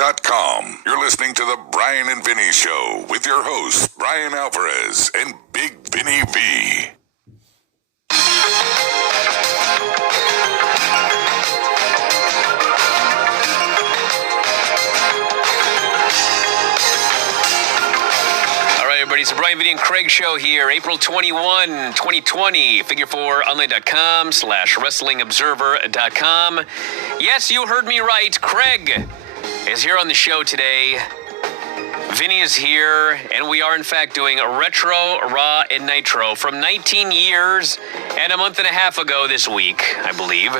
BryanAlvarez.com. You're listening to The Bryan and Vinny Show with your hosts, Bryan Alvarez and Big Vinny V. It's the Bryan, Vinny, and Craig show here, April 21, 2020, figure4online.com/wrestlingobserver.com. Yes, you heard me right. Craig is here on the show today. Vinny is here, and we are, in fact, doing a Retro, Raw, and Nitro from 19 years and a month and a half ago this week, I believe.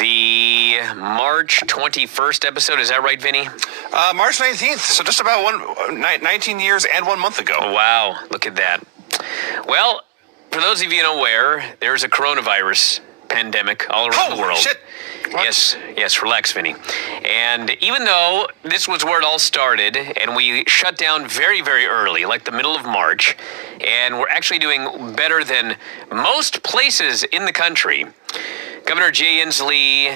The March 21st episode, is that right, Vinny? March 19th, so just about 19 years and 1 month ago. Wow, look at that. Well, for those of you unaware, there's a coronavirus pandemic all around the world. Shit. What? Yes, relax, Vinny. And even though this was where it all started, and we shut down very, very early, like the middle of March, and we're actually doing better than most places in the country, Governor Jay Inslee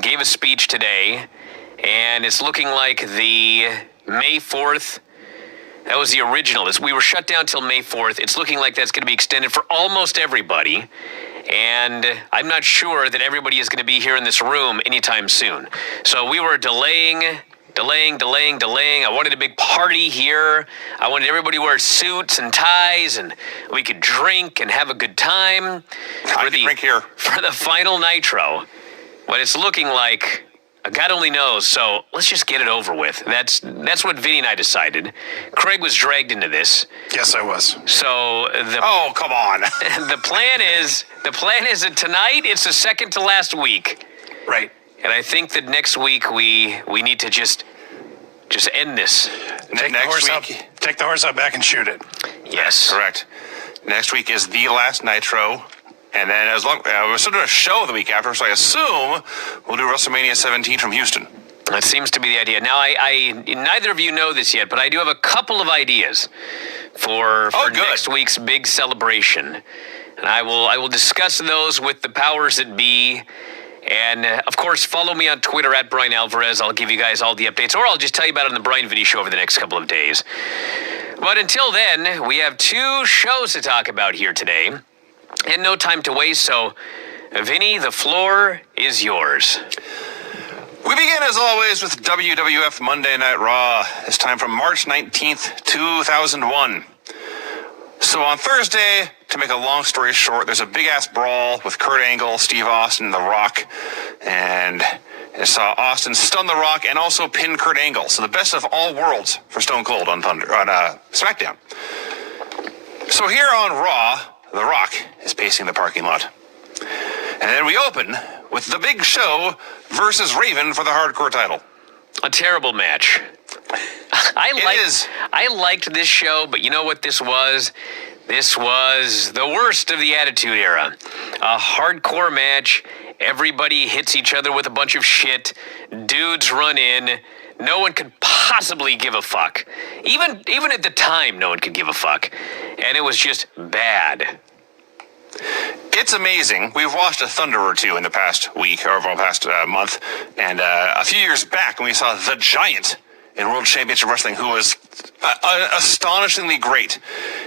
gave a speech today, and it's looking like the May 4th, that was the original. We were shut down till May 4th. It's looking like that's going to be extended for almost everybody, and I'm not sure that everybody is going to be here in this room anytime soon. So we were delaying. I wanted a big party here. I wanted everybody to wear suits and ties, and we could drink and have a good time. Drink here. For the final Nitro. What it's looking like, God only knows, so let's just get it over with. That's what Vinny and I decided. Craig was dragged into this. Yes, I was. So Oh, come on. the plan is that tonight it's the second to last week. Right. And I think that next week we need to just end this. Take the horse out back and shoot it. Yes. Correct. Next week is the last Nitro. And then we're still doing a show the week after, so I assume we'll do WrestleMania 17 from Houston. That seems to be the idea. Now, I neither of you know this yet, but I do have a couple of ideas for next week's big celebration. And I will discuss those with the powers that be. And, of course, follow me on Twitter at Bryan Alvarez. I'll give you guys all the updates, or I'll just tell you about it on the Bryan Vinny Show over the next couple of days. But until then, we have two shows to talk about here today, and no time to waste. So, Vinny, the floor is yours. We begin, as always, with WWF Monday Night Raw, this time from March 19th, 2001. So on Thursday, to make a long story short, there's a big-ass brawl with Kurt Angle, Steve Austin, and The Rock. And I saw Austin stun The Rock and also pin Kurt Angle. So the best of all worlds for Stone Cold on SmackDown. So here on Raw, The Rock is pacing the parking lot. And then we open with The Big Show versus Raven for the Hardcore title. A terrible match. I liked this show, but you know what this was? This was the worst of the Attitude Era. A hardcore match. Everybody hits each other with a bunch of shit. Dudes run in. No one could possibly give a fuck. Even at the time, no one could give a fuck. And it was just bad. It's amazing. We've watched a Thunder or two in the past week, or past month. And a few years back, when we saw The Giant in World Championship Wrestling, who was astonishingly great.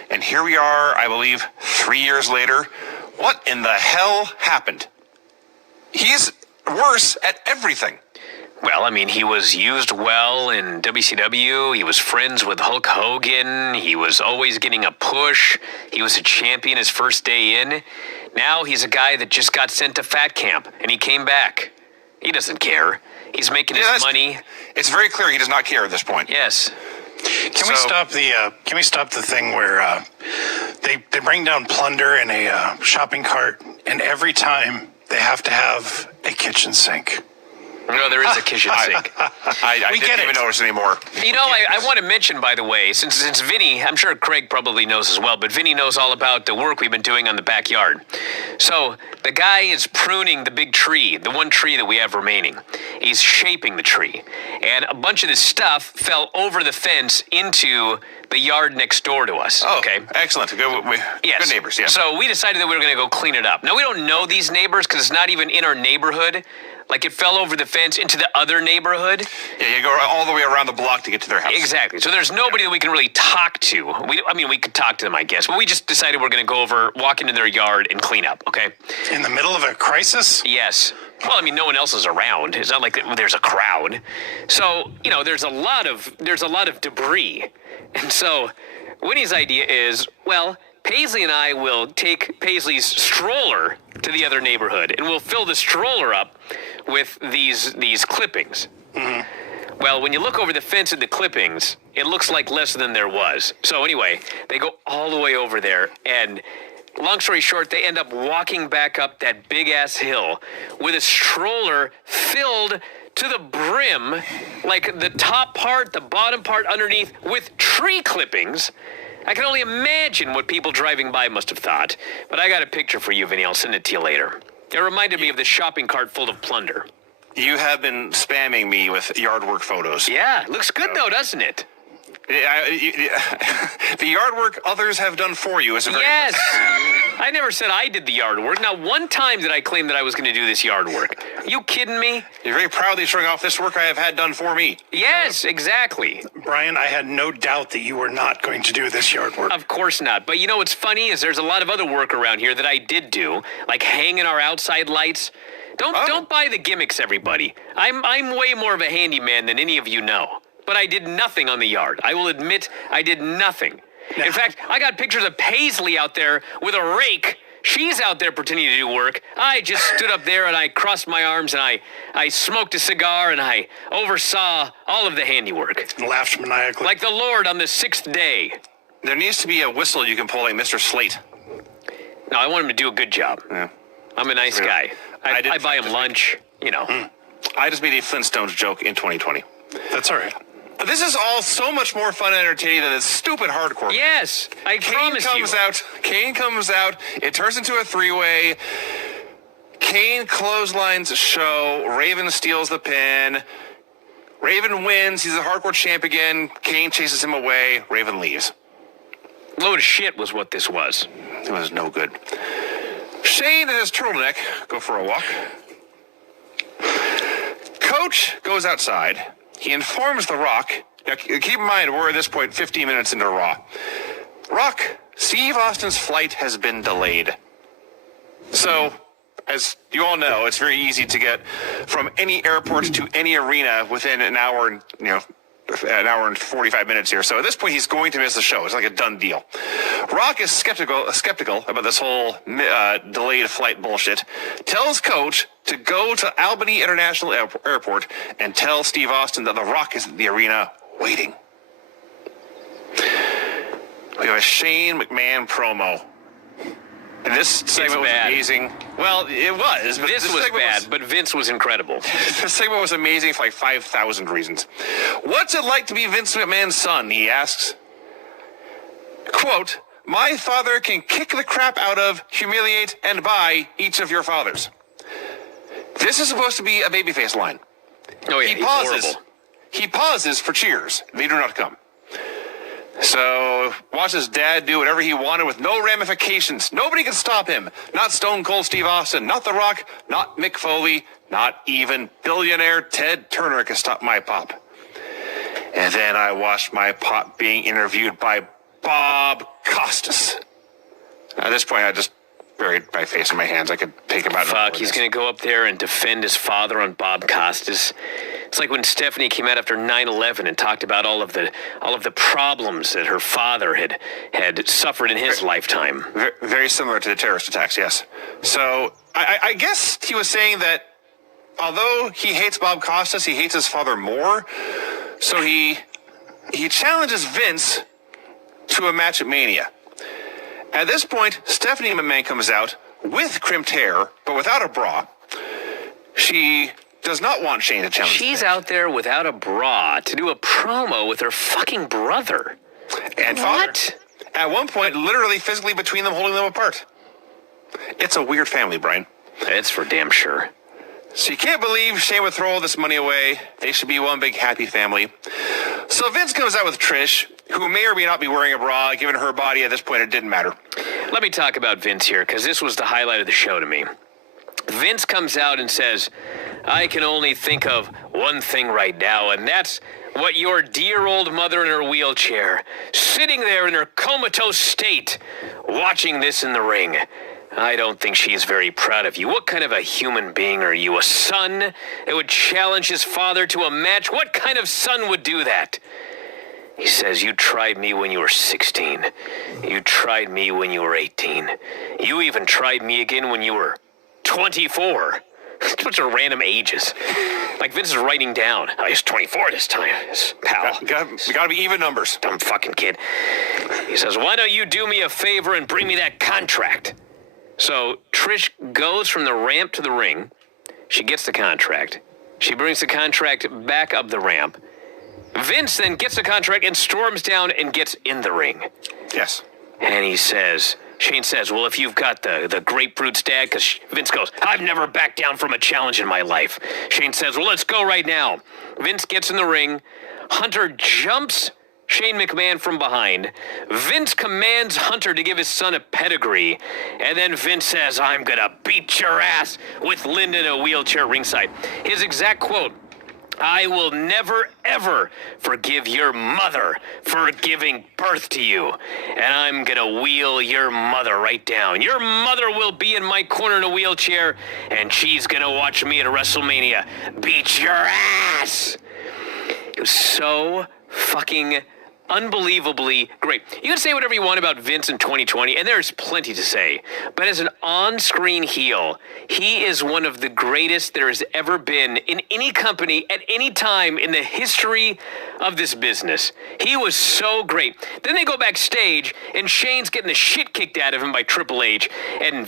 And here we are, I believe, 3 years later. What in the hell happened? He's worse at everything. Well, I mean, he was used well in WCW. He was friends with Hulk Hogan. He was always getting a push. He was a champion his first day in. Now he's a guy that just got sent to Fat Camp, and he came back. He doesn't care. He's making his money. It's very clear he does not care at this point. Yes. Can we stop the thing where they bring down plunder in a shopping cart, and every time they have to have a kitchen sink? No, there is a kitchen sink. I didn't even notice anymore. You know, I want to mention, by the way, since Vinny, I'm sure Craig probably knows as well, but Vinny knows all about the work we've been doing on the backyard. So the guy is pruning the big tree, the one tree that we have remaining. He's shaping the tree. And a bunch of this stuff fell over the fence into the yard next door to us. Oh, okay. Excellent. Good neighbors, yeah. So we decided that we were going to go clean it up. Now, we don't know these neighbors because it's not even in our neighborhood, Like it fell over the fence into the other neighborhood. Yeah, you go all the way around the block to get to their house. Exactly. So there's nobody that we can really talk to. We could talk to them, I guess, but we just decided we're going to go over, walk into their yard, and clean up. Okay. In the middle of a crisis? Yes. Well, no one else is around. It's not like there's a crowd. So there's a lot of debris, and so Winnie's idea is, well, Paisley and I will take Paisley's stroller to the other neighborhood, and we'll fill the stroller up with these clippings. Mm-hmm. Well, when you look over the fence at the clippings, it looks like less than there was. So anyway, they go all the way over there, and long story short, they end up walking back up that big-ass hill with a stroller filled to the brim, like the top part, the bottom part underneath, with tree clippings. I can only imagine what people driving by must have thought. But I got a picture for you, Vinny. I'll send it to you later. It reminded me of the shopping cart full of plunder. You have been spamming me with yard work photos. Yeah, looks good though, doesn't it? The yard work others have done for you is a very... Yes. I never said I did the yard work. Not one time did I claim that I was going to do this yard work. Are you kidding me? You're very proudly showing off this work I have had done for me. Yes, exactly. Brian, I had no doubt that you were not going to do this yard work. Of course not. But what's funny is there's a lot of other work around here that I did do, like hanging our outside lights. Don't buy the gimmicks, everybody. I'm way more of a handyman than any of you know. But I did nothing on the yard. I will admit I did nothing. In fact, I got pictures of Paisley out there with a rake. She's out there pretending to do work. I just stood up there and I crossed my arms and I smoked a cigar and I oversaw all of the handiwork. Laughed maniacally. Like the Lord on the 6th day. There needs to be a whistle you can pull like Mr. Slate. No, I want him to do a good job. Yeah. I'm a nice guy. I buy him lunch, I just made a Flintstones joke in 2020. That's all right. This is all so much more fun and entertaining than this stupid hardcore. Yes, I promise you. Kane comes out. It turns into a three-way. Kane clotheslines show. Raven steals the pin. Raven wins. He's a hardcore champ again. Kane chases him away. Raven leaves. Load of shit was what this was. It was no good. Shane and his turtleneck go for a walk. Coach goes outside. He informs The Rock. Now, keep in mind, we're at this point 15 minutes into Raw. Rock, Steve Austin's flight has been delayed. So, as you all know, it's very easy to get from any airport to any arena within an hour and, an hour and 45 minutes here. So at this point, he's going to miss the show. It's like a done deal. Rock is skeptical about this whole delayed flight bullshit. Tells Coach to go to Albany International Airport and tell Steve Austin that The Rock is at the arena waiting. We have a Shane McMahon promo. And this segment was amazing. Well, it was. But this was bad, but Vince was incredible. This segment was amazing for like 5,000 reasons. What's it like to be Vince McMahon's son, he asks. Quote, my father can kick the crap out of, humiliate, and buy each of your fathers. This is supposed to be a babyface line. Oh, yeah, he pauses. Horrible. He pauses for cheers. They do not come. So, watch his dad do whatever he wanted with no ramifications. Nobody can stop him. Not Stone Cold Steve Austin, not The Rock, not Mick Foley, not even billionaire Ted Turner can stop my pop. And then I watched my pop being interviewed by Bob Costas. At this point, I just buried my face in my hands. I could take him out. Fuck, he's going to go up there and defend his father on Bob Costas. It's like when Stephanie came out after 9/11 and talked about all of the problems that her father had suffered in his lifetime. Very similar to the terrorist attacks, yes. So I guess he was saying that although he hates Bob Costas, he hates his father more. So he challenges Vince to a match at Mania. At this point, Stephanie McMahon comes out with crimped hair, but without a bra. She does not want Shane to challenge. She's out there without a bra to do a promo with her fucking brother. And what? Father. At one point, literally physically between them, holding them apart. It's a weird family, Brian. It's for damn sure. So you can't believe Shane would throw all this money away. They should be one big happy family. So Vince comes out with Trish, who may or may not be wearing a bra. Given her body at this point, it didn't matter. Let me talk about Vince here, because this was the highlight of the show to me. Vince comes out and says, I can only think of one thing right now, and that's what your dear old mother in her wheelchair, sitting there in her comatose state, watching this in the ring. I don't think she's very proud of you. What kind of a human being are you? A son that would challenge his father to a match? What kind of son would do that? He says, you tried me when you were 16. You tried me when you were 18. You even tried me again when you were 24. What's are random ages? Like Vince is writing down. Oh, he's 24 this time, pal. We gotta be even numbers. Dumb fucking kid. He says, why don't you do me a favor and bring me that contract? So Trish goes from the ramp to the ring. She gets the contract. She brings the contract back up the ramp. Vince then gets the contract and storms down and gets in the ring. Yes. And he says, Shane says, well, if you've got the grapefruit stag, because Vince goes, I've never backed down from a challenge in my life. Shane says, well, let's go right now. Vince gets in the ring. Hunter jumps Shane McMahon from behind. Vince commands Hunter to give his son a pedigree. And then Vince says, I'm going to beat your ass with Linda in a wheelchair ringside. His exact quote, I will never, ever forgive your mother for giving birth to you. And I'm going to wheel your mother right down. Your mother will be in my corner in a wheelchair, and she's going to watch me at WrestleMania beat your ass. It was so fucking unbelievably great. You can say whatever you want about Vince in 2020, and there's plenty to say. But as an on-screen heel, he is one of the greatest there has ever been in any company at any time in the history of this business. He was so great. Then they go backstage, and Shane's getting the shit kicked out of him by Triple H, and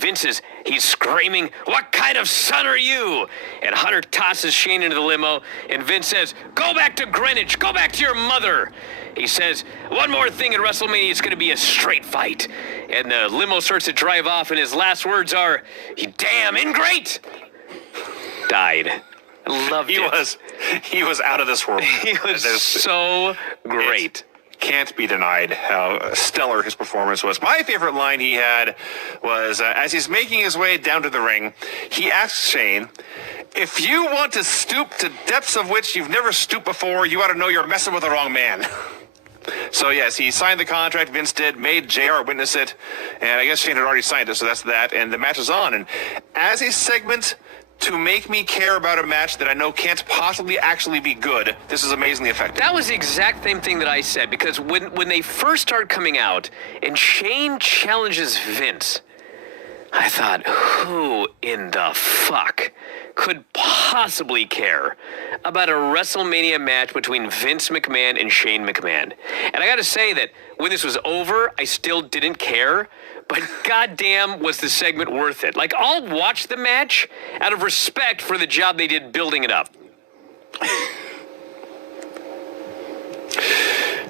he's screaming, what kind of son are you? And Hunter tosses Shane into the limo, and Vince says, go back to Greenwich, go back to your mother. He says, one more thing at WrestleMania, it's going to be a straight fight. And the limo starts to drive off, and his last words are, you damn ingrate! Died. Loved it. He was out of this world. He was so great. Can't be denied how stellar his performance was. My favorite line he had was, as he's making his way down to the ring, he asks Shane, if you want to stoop to depths of which you've never stooped before, you ought to know you're messing with the wrong man. So, yes, he signed the contract, Vince did, made JR witness it, and I guess Shane had already signed it, so that's that, and the match is on. And as a segment to make me care about a match that I know can't possibly actually be good, this is amazingly effective. That was the exact same thing that I said, because when they first started coming out, and Shane challenges Vince, I thought, who in the fuck could possibly care about a WrestleMania match between Vince McMahon and Shane McMahon? And I got to say that when this was over, I still didn't care, but goddamn was the segment worth it. Like, I'll watch the match out of respect for the job they did building it up.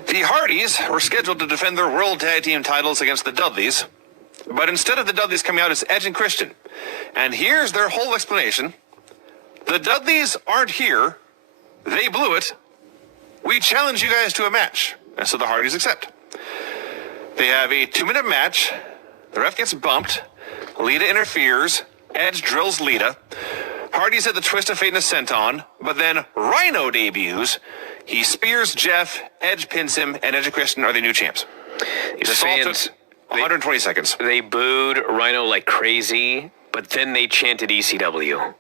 The Hardys were scheduled to defend their World Tag Team titles against the Dudleys, but instead of the Dudleys coming out, it's Edge and Christian. And here's their whole explanation. The Dudleys aren't here. They blew it. We challenge you guys to a match. And so the Hardys accept. They have a 2-minute match. The ref gets bumped. Lita interferes. Edge drills Lita. Hardy's at the Twist of Fate and a senton, but then Rhino debuts. He spears Jeff. Edge pins him, and Edge and Christian are the new champs. These fans, took 120 seconds. They booed Rhino like crazy, but then they chanted ECW.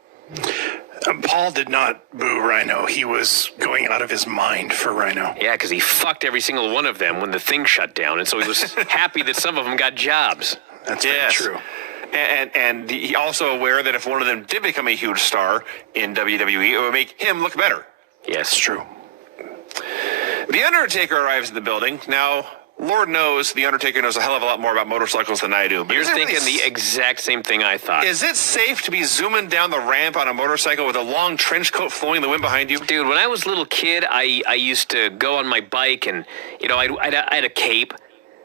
Paul did not boo Rhino. He was going out of his mind for Rhino. Yeah, because he fucked every single one of them when the thing shut down, and so he was happy that some of them got jobs. That's very true. And he also aware that if one of them did become a huge star in WWE, it would make him look better. Yes, true. The Undertaker arrives at the building. Now, Lord knows the Undertaker knows a hell of a lot more about motorcycles than I do. But you're thinking the exact same thing I thought. Is it safe to be zooming down the ramp on a motorcycle with a long trench coat flowing in the wind behind you? Dude, when I was a little kid, I used to go on my bike and, you know, I had a cape.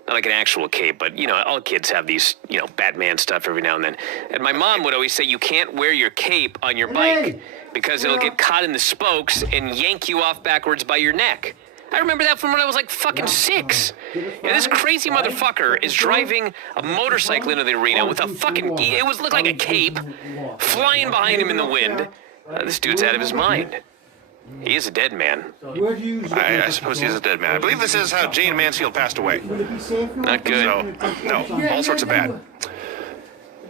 Not like an actual cape, but, you know, all kids have these, you know, Batman stuff every now and then. And my mom would always say, you can't wear your cape on your bike because it'll get caught in the spokes and yank you off backwards by your neck. I remember that from when I was like fucking 6. And this crazy motherfucker is driving a motorcycle into the arena with a fucking, looked like a cape, flying behind him in the wind. This dude's out of his mind. He is a dead man. I suppose he is a dead man. I believe this is how Jane Mansfield passed away. Not good. So, no, all sorts of bad.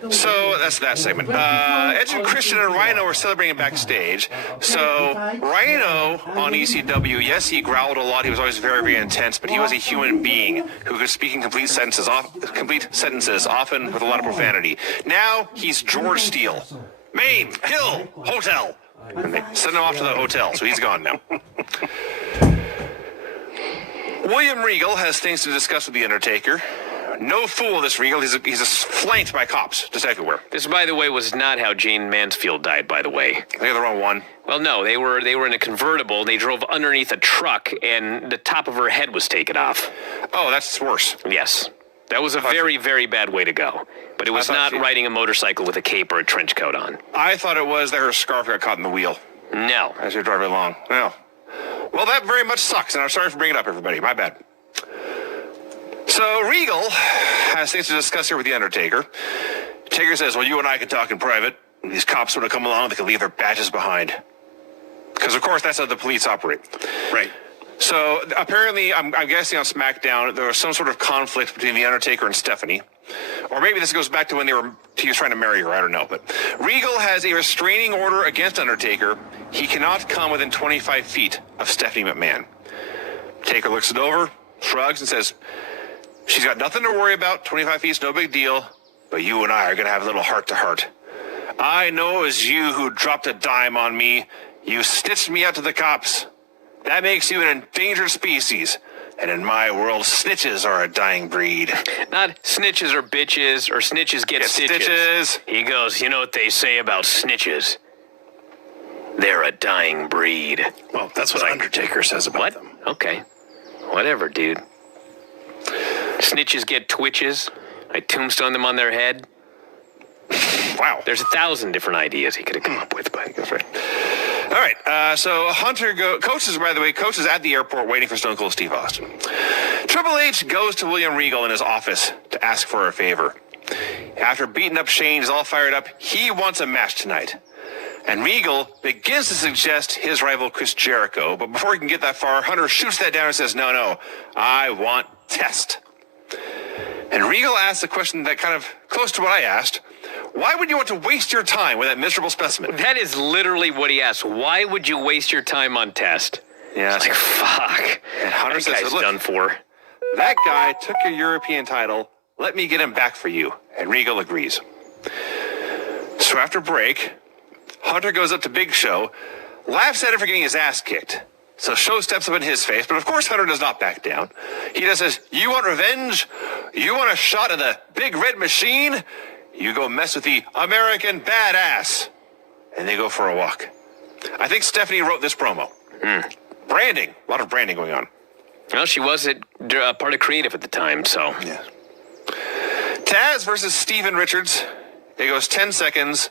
So that's that segment. Edge and Christian and Rhino were celebrating backstage. So Rhino on ECW, yes, he growled a lot. He was always very, very intense, but he was a human being who could speak in complete sentences, often with a lot of profanity. Now he's George Steele. Maine, Hill, Hotel. And they send him off to the hotel, so he's gone now. William Regal has things to discuss with The Undertaker. No fool, this Regal. He's flanked by cops just everywhere. This, by the way, was not how Jane Mansfield died, by the way. They got the wrong one. Well, no, they were in a convertible. They drove underneath a truck, and the top of her head was taken off. Oh, that's worse. Yes. That was a very, very bad way to go. But it was not riding a motorcycle with a cape or a trench coat on. I thought it was that her scarf got caught in the wheel. No. As you're driving along. No. Well, that very much sucks, and I'm sorry for bringing it up, everybody. My bad. So Regal has things to discuss here with The Undertaker. Taker says, well, you and I can talk in private. These cops want to come along, they can leave their badges behind. Because, of course, that's how the police operate. Right. So apparently, I'm guessing on SmackDown, there was some sort of conflict between The Undertaker and Stephanie. Or maybe this goes back to when he was trying to marry her. I don't know. But Regal has a restraining order against Undertaker. He cannot come within 25 feet of Stephanie McMahon. Taker looks it over, shrugs, and says, she's got nothing to worry about. 25 feet's no big deal. But you and I are going to have a little heart-to-heart. I know it was you who dropped a dime on me. You stitched me out to the cops. That makes you an endangered species. And in my world, snitches are a dying breed. Not snitches are bitches or snitches get stitches. He goes, you know what they say about snitches? They're a dying breed. Well, that's what Undertaker says about them. Okay. Whatever, dude. Snitches get twitches. I tombstone them on their head. Wow. There's 1,000 different ideas he could have come up with, but that's right. All right, so Hunter Coach is at the airport waiting for Stone Cold Steve Austin. Triple H goes to William Regal in his office to ask for a favor. After beating up Shane, he's all fired up. He wants a match tonight. And Regal begins to suggest his rival Chris Jericho, but before he can get that far, Hunter shoots that down and says, no, I want Test. And Regal asks a question that kind of close to what I asked. Why would you want to waste your time with that miserable specimen? That is literally what he asked. Why would you waste your time on Test? Yeah. It's like, fuck. And Hunter that says, guy's look, done for. That guy took your European title. Let me get him back for you. And Regal agrees. So after break, Hunter goes up to Big Show, laughs at him for getting his ass kicked. So Show steps up in his face, but of course Hunter does not back down. He just says, you want revenge? You want a shot at the big red machine? You go mess with the American badass. And they go for a walk. I think Stephanie wrote this promo. Branding. A lot of branding going on. Well, she was part of creative at the time, so. Yeah. Taz versus Steven Richards. It goes 10 seconds.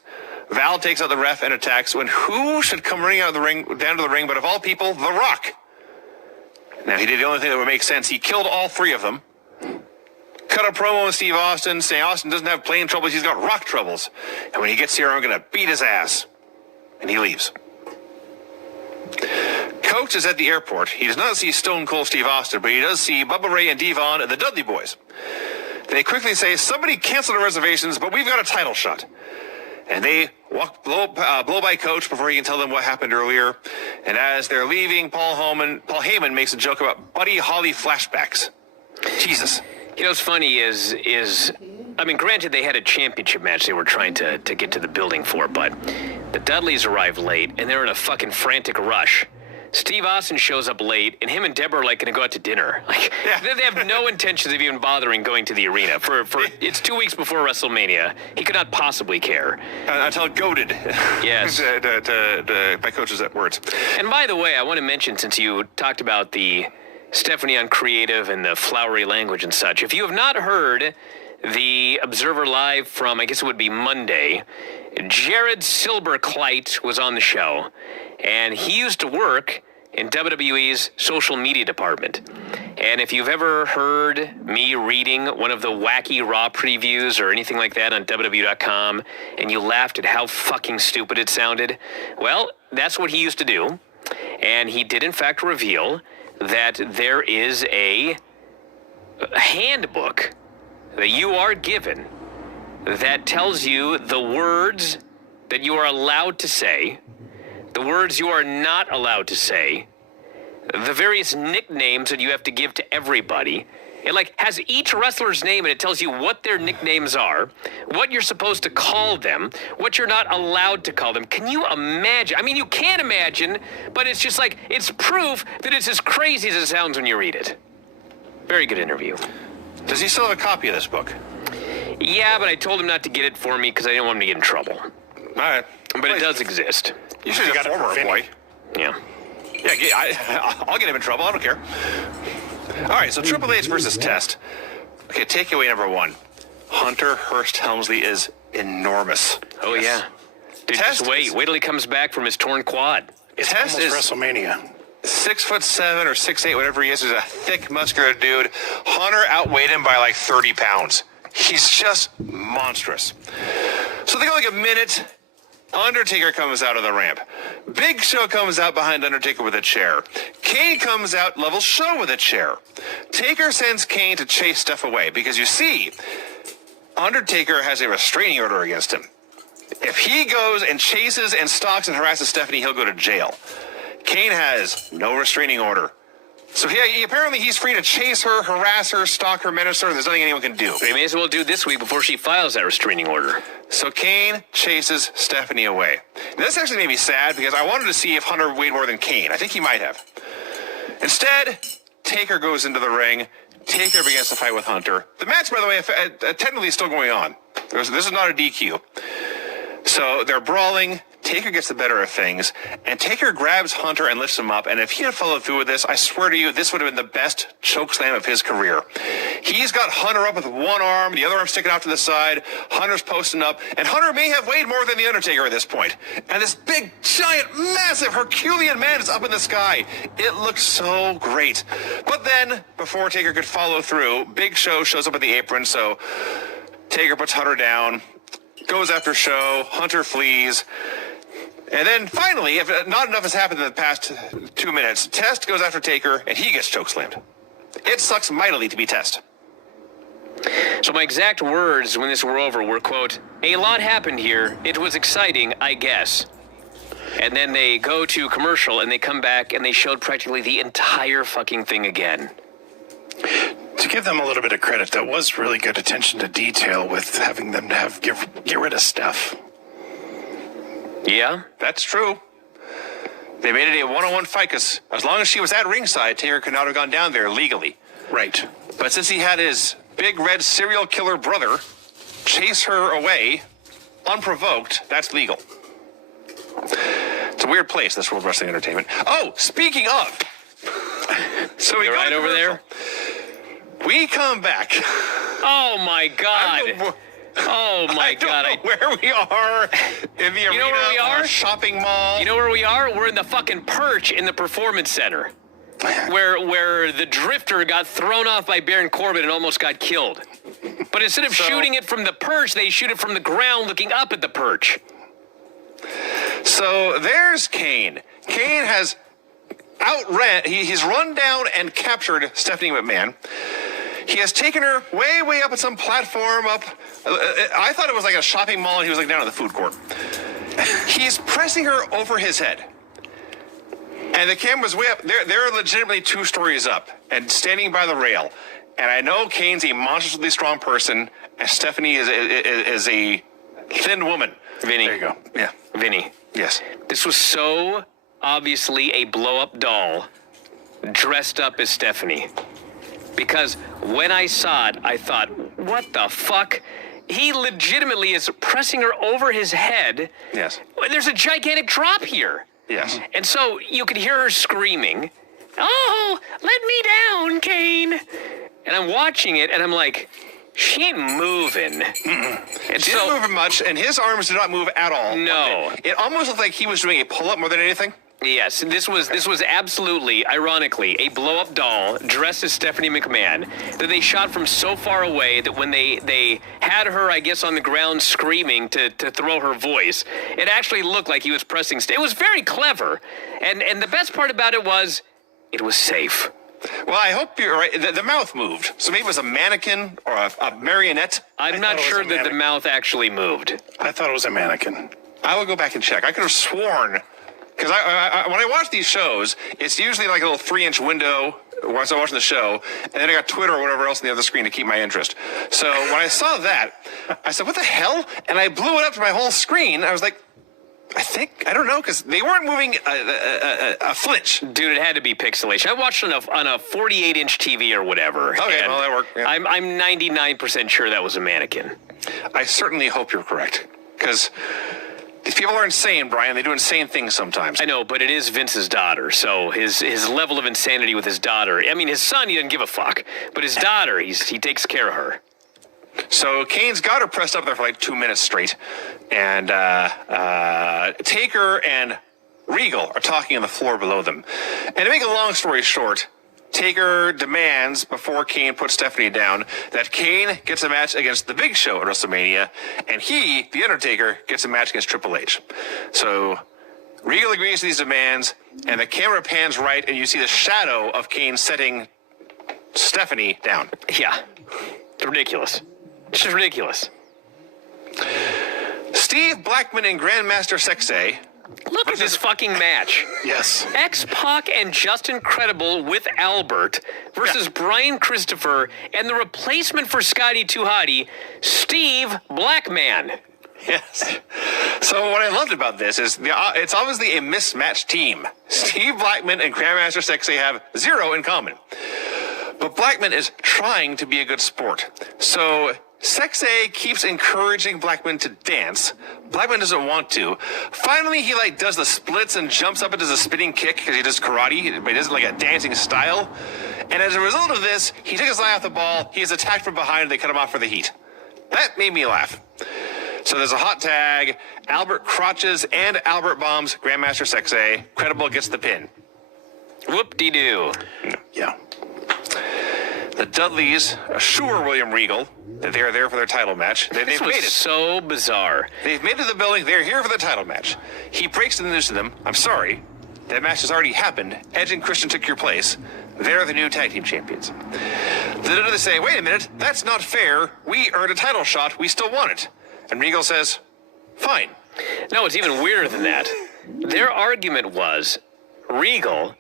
Val takes out the ref and attacks when who should come running out of the ring, down to the ring, but of all people, The Rock. Now, he did the only thing that would make sense. He killed all three of them. Cut a promo with Steve Austin, saying Austin doesn't have plane troubles, he's got rock troubles. And when he gets here, I'm going to beat his ass. And he leaves. Coach is at the airport. He does not see Stone Cold Steve Austin, but he does see Bubba Ray and Devon and the Dudley Boys. They quickly say, somebody canceled the reservations, but we've got a title shot. And they blow by Coach before he can tell them what happened earlier. And as they're leaving, Paul Heyman makes a joke about Buddy Holly flashbacks. Jesus. You know what's funny is I mean, granted they had a championship match they were trying to get to the building for, but the Dudleys arrived late and they're in a fucking frantic rush. Steve Austin shows up late, and him and Deborah are like going to go out to dinner. Like, they have no intentions of even bothering going to the arena. For it's 2 weeks before WrestleMania. He could not possibly care. Until goaded. Yes. By Coach's words. And by the way, I want to mention, since you talked about the Stephanie on creative and the flowery language and such, if you have not heard the Observer Live from, I guess it would be Monday, Jared Silberkleit was on the show. And he used to work in WWE's social media department. And if you've ever heard me reading one of the wacky Raw previews or anything like that on WWE.com, and you laughed at how fucking stupid it sounded, well, that's what he used to do. And he did, in fact, reveal that there is a handbook that you are given that tells you the words that you are allowed to say, the words you are not allowed to say, the various nicknames that you have to give to everybody. It has each wrestler's name, and it tells you what their nicknames are, what you're supposed to call them, what you're not allowed to call them. Can you imagine? I mean, you can't imagine, but it's just it's proof that it's as crazy as it sounds when you read it. Very good interview. Does he still have a copy of this book? Yeah, but I told him not to get it for me because I didn't want him to get in trouble. All right. But it does exist. You should have got it for boy. Yeah. Yeah, I'll get him in trouble. I don't care. All right, so Triple H versus Test. Okay, takeaway number one. Hunter Hearst Helmsley is enormous. Oh, yeah. Dude, Test just wait. Wait till he comes back from his torn quad. It's Test almost is WrestleMania. 6'7" or 6'8", whatever he is. He's a thick, muscular dude. Hunter outweighed him by 30 pounds. He's just monstrous. So they go a minute. Undertaker comes out of the ramp. Big Show comes out behind Undertaker with a chair. Kane comes out, levels Show with a chair. Taker sends Kane to chase Steph away because you see, Undertaker has a restraining order against him. If he goes and chases and stalks and harasses Stephanie, he'll go to jail. Kane has no restraining order. So apparently he's free to chase her, harass her, stalk her, menace her. There's nothing anyone can do. They may as well do it this week before she files that restraining order. So Kane chases Stephanie away. Now, this actually made me sad because I wanted to see if Hunter weighed more than Kane. I think he might have. Instead, Taker goes into the ring. Taker begins to fight with Hunter. The match, by the way, technically is still going on. This is not a DQ. So they're brawling. Taker gets the better of things, and Taker grabs Hunter and lifts him up, and if he had followed through with this, I swear to you, this would have been the best chokeslam of his career. He's got Hunter up with one arm, the other arm sticking out to the side, Hunter's posting up, and Hunter may have weighed more than The Undertaker at this point. And this big, giant, massive Herculean man is up in the sky. It looks so great. But then, before Taker could follow through, Big Show shows up at the apron, so Taker puts Hunter down, goes after Show, Hunter flees. And then finally, if not enough has happened in the past 2 minutes, Test goes after Taker, and he gets chokeslammed. It sucks mightily to be Test. So my exact words when this were over were, quote, "A lot happened here. It was exciting, I guess." And then they go to commercial, and they come back, and they showed practically the entire fucking thing again. To give them a little bit of credit, that was really good attention to detail with having them to get rid of Steph. Yeah? That's true. They made it a one-on-one fight because as long as she was at ringside, Taker could not have gone down there legally. Right. But since he had his big red serial killer brother chase her away unprovoked, that's legal. It's a weird place, this World Wrestling Entertainment. Oh, speaking of. So we You're go right over there? We come back. Oh, my God. Oh, my God. I don't know where we are in the arena. You know where we are? Or a shopping mall. You know where we are? We're in the fucking perch in the Performance Center. Where the drifter got thrown off by Baron Corbin and almost got killed. But instead of shooting it from the perch, they shoot it from the ground looking up at the perch. So there's Kane. Kane has outran, he's run down and captured Stephanie McMahon. He has taken her way, way up at some platform up. I thought it was like a shopping mall and he was like down at the food court. He's pressing her over his head. And the camera's way up. They're legitimately 2 stories up and standing by the rail. And I know Kane's a monstrously strong person, and Stephanie is a thin woman. Vinny. There you go. Yeah. Vinny. Yes. This was so obviously a blow-up doll dressed up as Stephanie. Because when I saw it, I thought, what the fuck? He legitimately is pressing her over his head. Yes. There's a gigantic drop here. Yes. And so you could hear her screaming, "Oh, let me down, Kane." And I'm watching it, and I'm like, she ain't moving. And She didn't move much, and his arms did not move at all. No. It almost looked like he was doing a pull-up more than anything. Yes, this was absolutely, ironically, a blow-up doll dressed as Stephanie McMahon that they shot from so far away that when they had her, I guess, on the ground screaming to throw her voice, it actually looked like he was pressing. It was very clever, and the best part about it was, it was safe. Well, I hope you're right. The mouth moved, so maybe it was a mannequin or a marionette. I'm not sure that the mouth actually moved. I thought it was a mannequin. I will go back and check. I could have sworn, because when I watch these shows, it's usually like a little 3-inch window once I'm watching the show, and then I got Twitter or whatever else on the other screen to keep my interest. So when I saw that, I said, what the hell? And I blew it up to my whole screen. I was like, I don't know, because they weren't moving a flinch. Dude, it had to be pixelation. I watched on a 48-inch TV or whatever. Okay, well, that worked. Yeah. I'm 99% sure that was a mannequin. I certainly hope you're correct, because these people are insane, Brian. They do insane things sometimes. I know, but it is Vince's daughter, so his level of insanity with his daughter. I mean, his son, he doesn't give a fuck, but his daughter, he takes care of her. So Kane's got her pressed up there for like 2 minutes straight, and Taker and Regal are talking on the floor below them. And to make a long story short, Taker demands, before Kane puts Stephanie down, that Kane gets a match against The Big Show at WrestleMania, and he, The Undertaker, gets a match against Triple H. So Regal agrees to these demands, and the camera pans right, and you see the shadow of Kane setting Stephanie down. Yeah, it's ridiculous. It's just ridiculous. Steve Blackman and Grandmaster Sexay. Look at this fucking match. Yes. X-Pac and Justin Credible with Albert versus Brian Christopher and the replacement for Scotty 2 Hotty, Steve Blackman. Yes. So what I loved about this is it's obviously a mismatched team. Steve Blackman and Grandmaster Sexay have 0 in common. But Blackman is trying to be a good sport. So Sexay keeps encouraging Blackman to dance. Blackman doesn't want to. Finally, he does the splits and jumps up and does a spinning kick because he does karate, but he does it like a dancing style. And as a result of this, he took his eye off the ball. He is attacked from behind, and they cut him off for the heat. That made me laugh. So there's a hot tag. Albert crotches and Albert bombs Grandmaster Sexay. Credible gets the pin. Whoop-de-doo. Yeah. The Dudleys assure William Regal that they are there for their title match. They've This made was it. so bizarre. They've made it to the building. They're here for the title match. He breaks the news to them. I'm sorry. That match has already happened. Edge and Christian took your place. They're the new tag team champions. The Dudleys say, wait a minute. That's not fair. We earned a title shot. We still want it. And Regal says, fine. No, it's even weirder than that. Their argument was, Regal,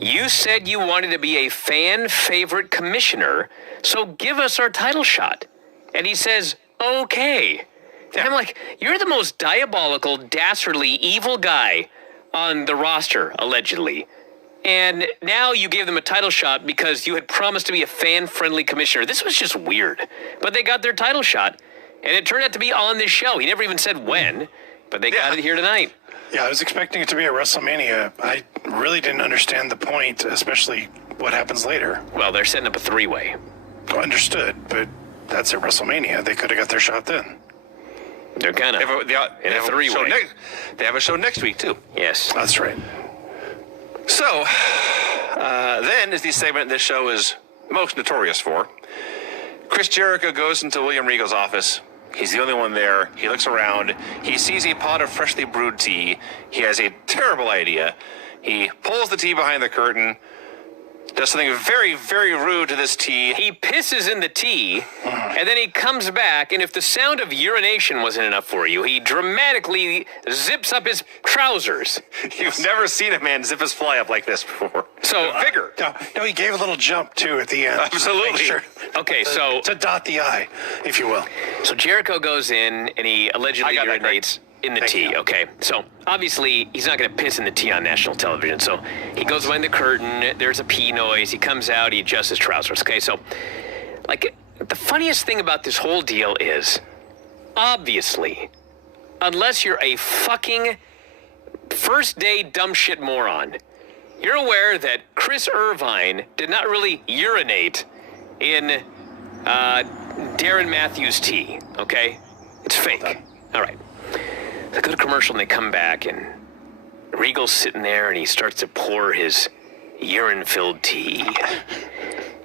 you said you wanted to be a fan favorite commissioner, so give us our title shot. And he says, okay. And I'm like, you're the most diabolical, dastardly, evil guy on the roster, allegedly. And now you gave them a title shot because you had promised to be a fan-friendly commissioner. This was just weird. But they got their title shot, and it turned out to be on this show. He never even said when, but they got it here tonight. Yeah, I was expecting it to be at WrestleMania. I really didn't understand the point, especially what happens later. Well, they're setting up a 3-way. Understood, but that's at WrestleMania. They could have got their shot then. They're kind of in a 3-way. They have a show next week, too. Yes. That's right. So, then is the segment this show is most notorious for. Chris Jericho goes into William Regal's office. He's the only one there. He looks around. He sees a pot of freshly brewed tea. He has a terrible idea. He pulls the tea behind the curtain, does something very, very rude to this tea. He pisses in the tea, and then he comes back, and if the sound of urination wasn't enough for you, he dramatically zips up his trousers. You've never seen a man zip his fly up like this before. So, vigor. No, he gave a little jump, too, at the end. Absolutely. Make sure okay, so to dot the I, if you will. So Jericho goes in, and he allegedly I got that urinates in the tea. Okay, so obviously he's not going to piss in the tea on national television. So he goes behind the curtain. There's a pee noise. He comes out. He adjusts his trousers. Okay, so the funniest thing about this whole deal is, obviously, unless you're a fucking first day dumb shit moron, you're aware that Chris Irvine did not really urinate in Darren Matthews' tea. Okay, it's fake. All right. They go to commercial and they come back, and Regal's sitting there, and he starts to pour his urine-filled tea.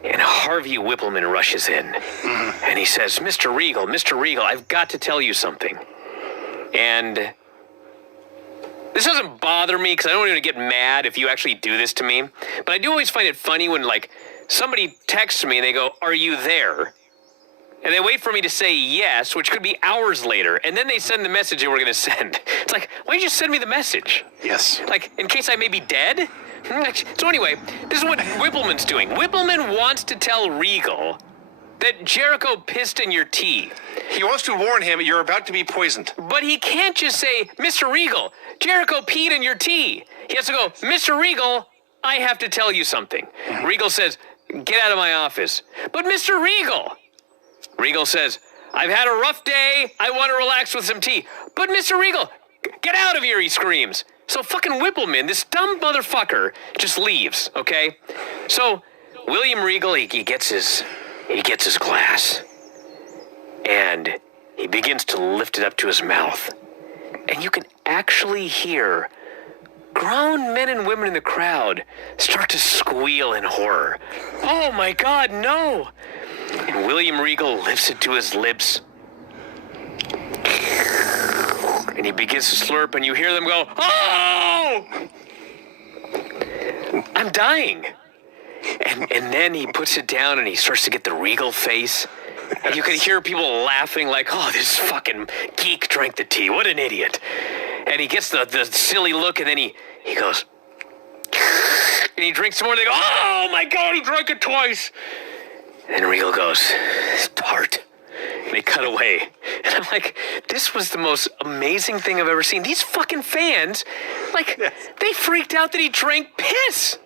And Harvey Whippleman rushes in, and he says, Mr. Regal, I've got to tell you something. And this doesn't bother me, because I don't even get mad if you actually do this to me. But I do always find it funny when, like, somebody texts me, and they go, are you there? And they wait for me to say yes, which could be hours later. And then they send the message they were going to send. It's like, why did you send me the message? Yes. Like, in case I may be dead? So anyway, this is what Whippleman's doing. Whippleman wants to tell Regal that Jericho pissed in your tea. He wants to warn him you're about to be poisoned. But he can't just say, Mr. Regal, Jericho peed in your tea. He has to go, Mr. Regal, I have to tell you something. Regal says, get out of my office. But Mr. Regal says, I've had a rough day. I want to relax with some tea. But Mr. Regal, get out of here, he screams. So fucking Whippleman, this dumb motherfucker, just leaves, okay? So William Regal, he gets his glass, and he begins to lift it up to his mouth. And you can actually hear grown men and women in the crowd start to squeal in horror. Oh my God, no! And William Regal lifts it to his lips, and he begins to slurp, and you hear them go, oh! I'm dying. And then he puts it down, and he starts to get the Regal face. And you can hear people laughing like, oh, this fucking geek drank the tea. What an idiot. And he gets the silly look, and then he goes, and he drinks some more, and they go, oh, my God, he drank it twice. And Regal goes, tart. And they cut away. And I'm like, this was the most amazing thing I've ever seen. These fucking fans, like, they freaked out that he drank piss.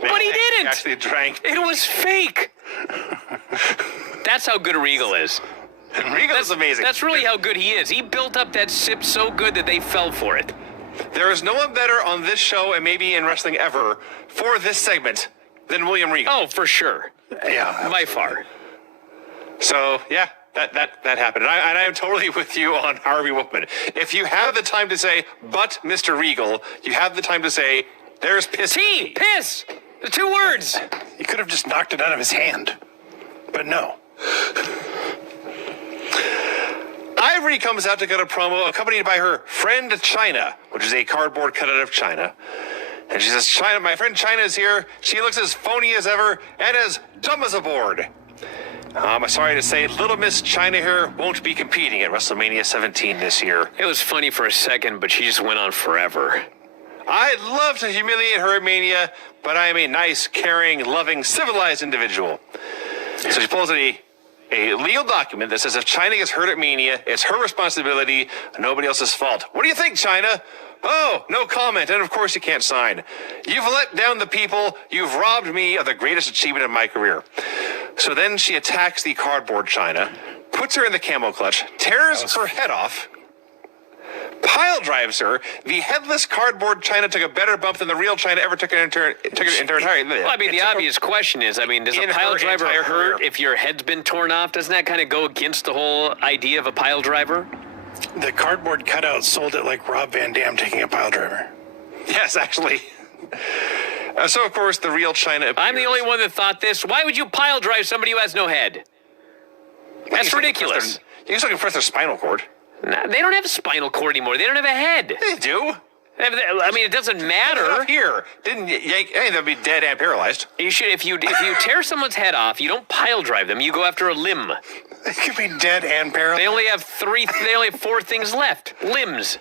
But he didn't. He actually drank. It was fake. That's how good Regal is. Regal is amazing. That's really how good he is. He built up that sip so good that they fell for it. There is no one better on this show, and maybe in wrestling ever, for this segment than William Regal. Oh, for sure. Yeah. By far. So, yeah. That happened. And I am totally with you on Harvey Whippleman. If you have the time to say, but Mr. Regal, you have the time to say, there's piss. Tea! Piss! The 2 words. He could have just knocked it out of his hand. But no. Ivory comes out to cut a promo accompanied by her friend China, which is a cardboard cutout of China. And she says, China, my friend China is here. She looks as phony as ever and as dumb as a board. I'm sorry to say, Little Miss China here won't be competing at WrestleMania 17 this year. It was funny for a second, but she just went on forever. I'd love to humiliate her at Mania, but I am a nice, caring, loving, civilized individual. So she pulls out a legal document that says if China gets hurt at Mania, it's her responsibility, nobody else's fault. What do you think, China? Oh, no comment, and of course you can't sign. You've let down the people. You've robbed me of the greatest achievement of my career. So then she attacks the cardboard China, puts her in the camel clutch, tears her head off, pile drives her. The headless cardboard China took a better bump than the real China ever took her into her entire. Well, I mean, the obvious question is, I mean, does a pile driver hurt if your head's been torn off? Doesn't that kind of go against the whole idea of a pile driver? The cardboard cutout sold it like Rob Van Dam taking a pile driver. Yes, actually. So, of course, the real China appears. I'm the only one that thought this. Why would you pile drive somebody who has no head? That's ridiculous. You're just looking for their spinal cord. Nah, they don't have a spinal cord anymore. They don't have a head. They do. I mean, it doesn't matter. Up here. Didn't yank. Hey, they'll be dead and paralyzed. You should, if you tear someone's head off, you don't pile drive them. You go after a limb. They could be dead and paralyzed. They only have 4 things left. Limbs.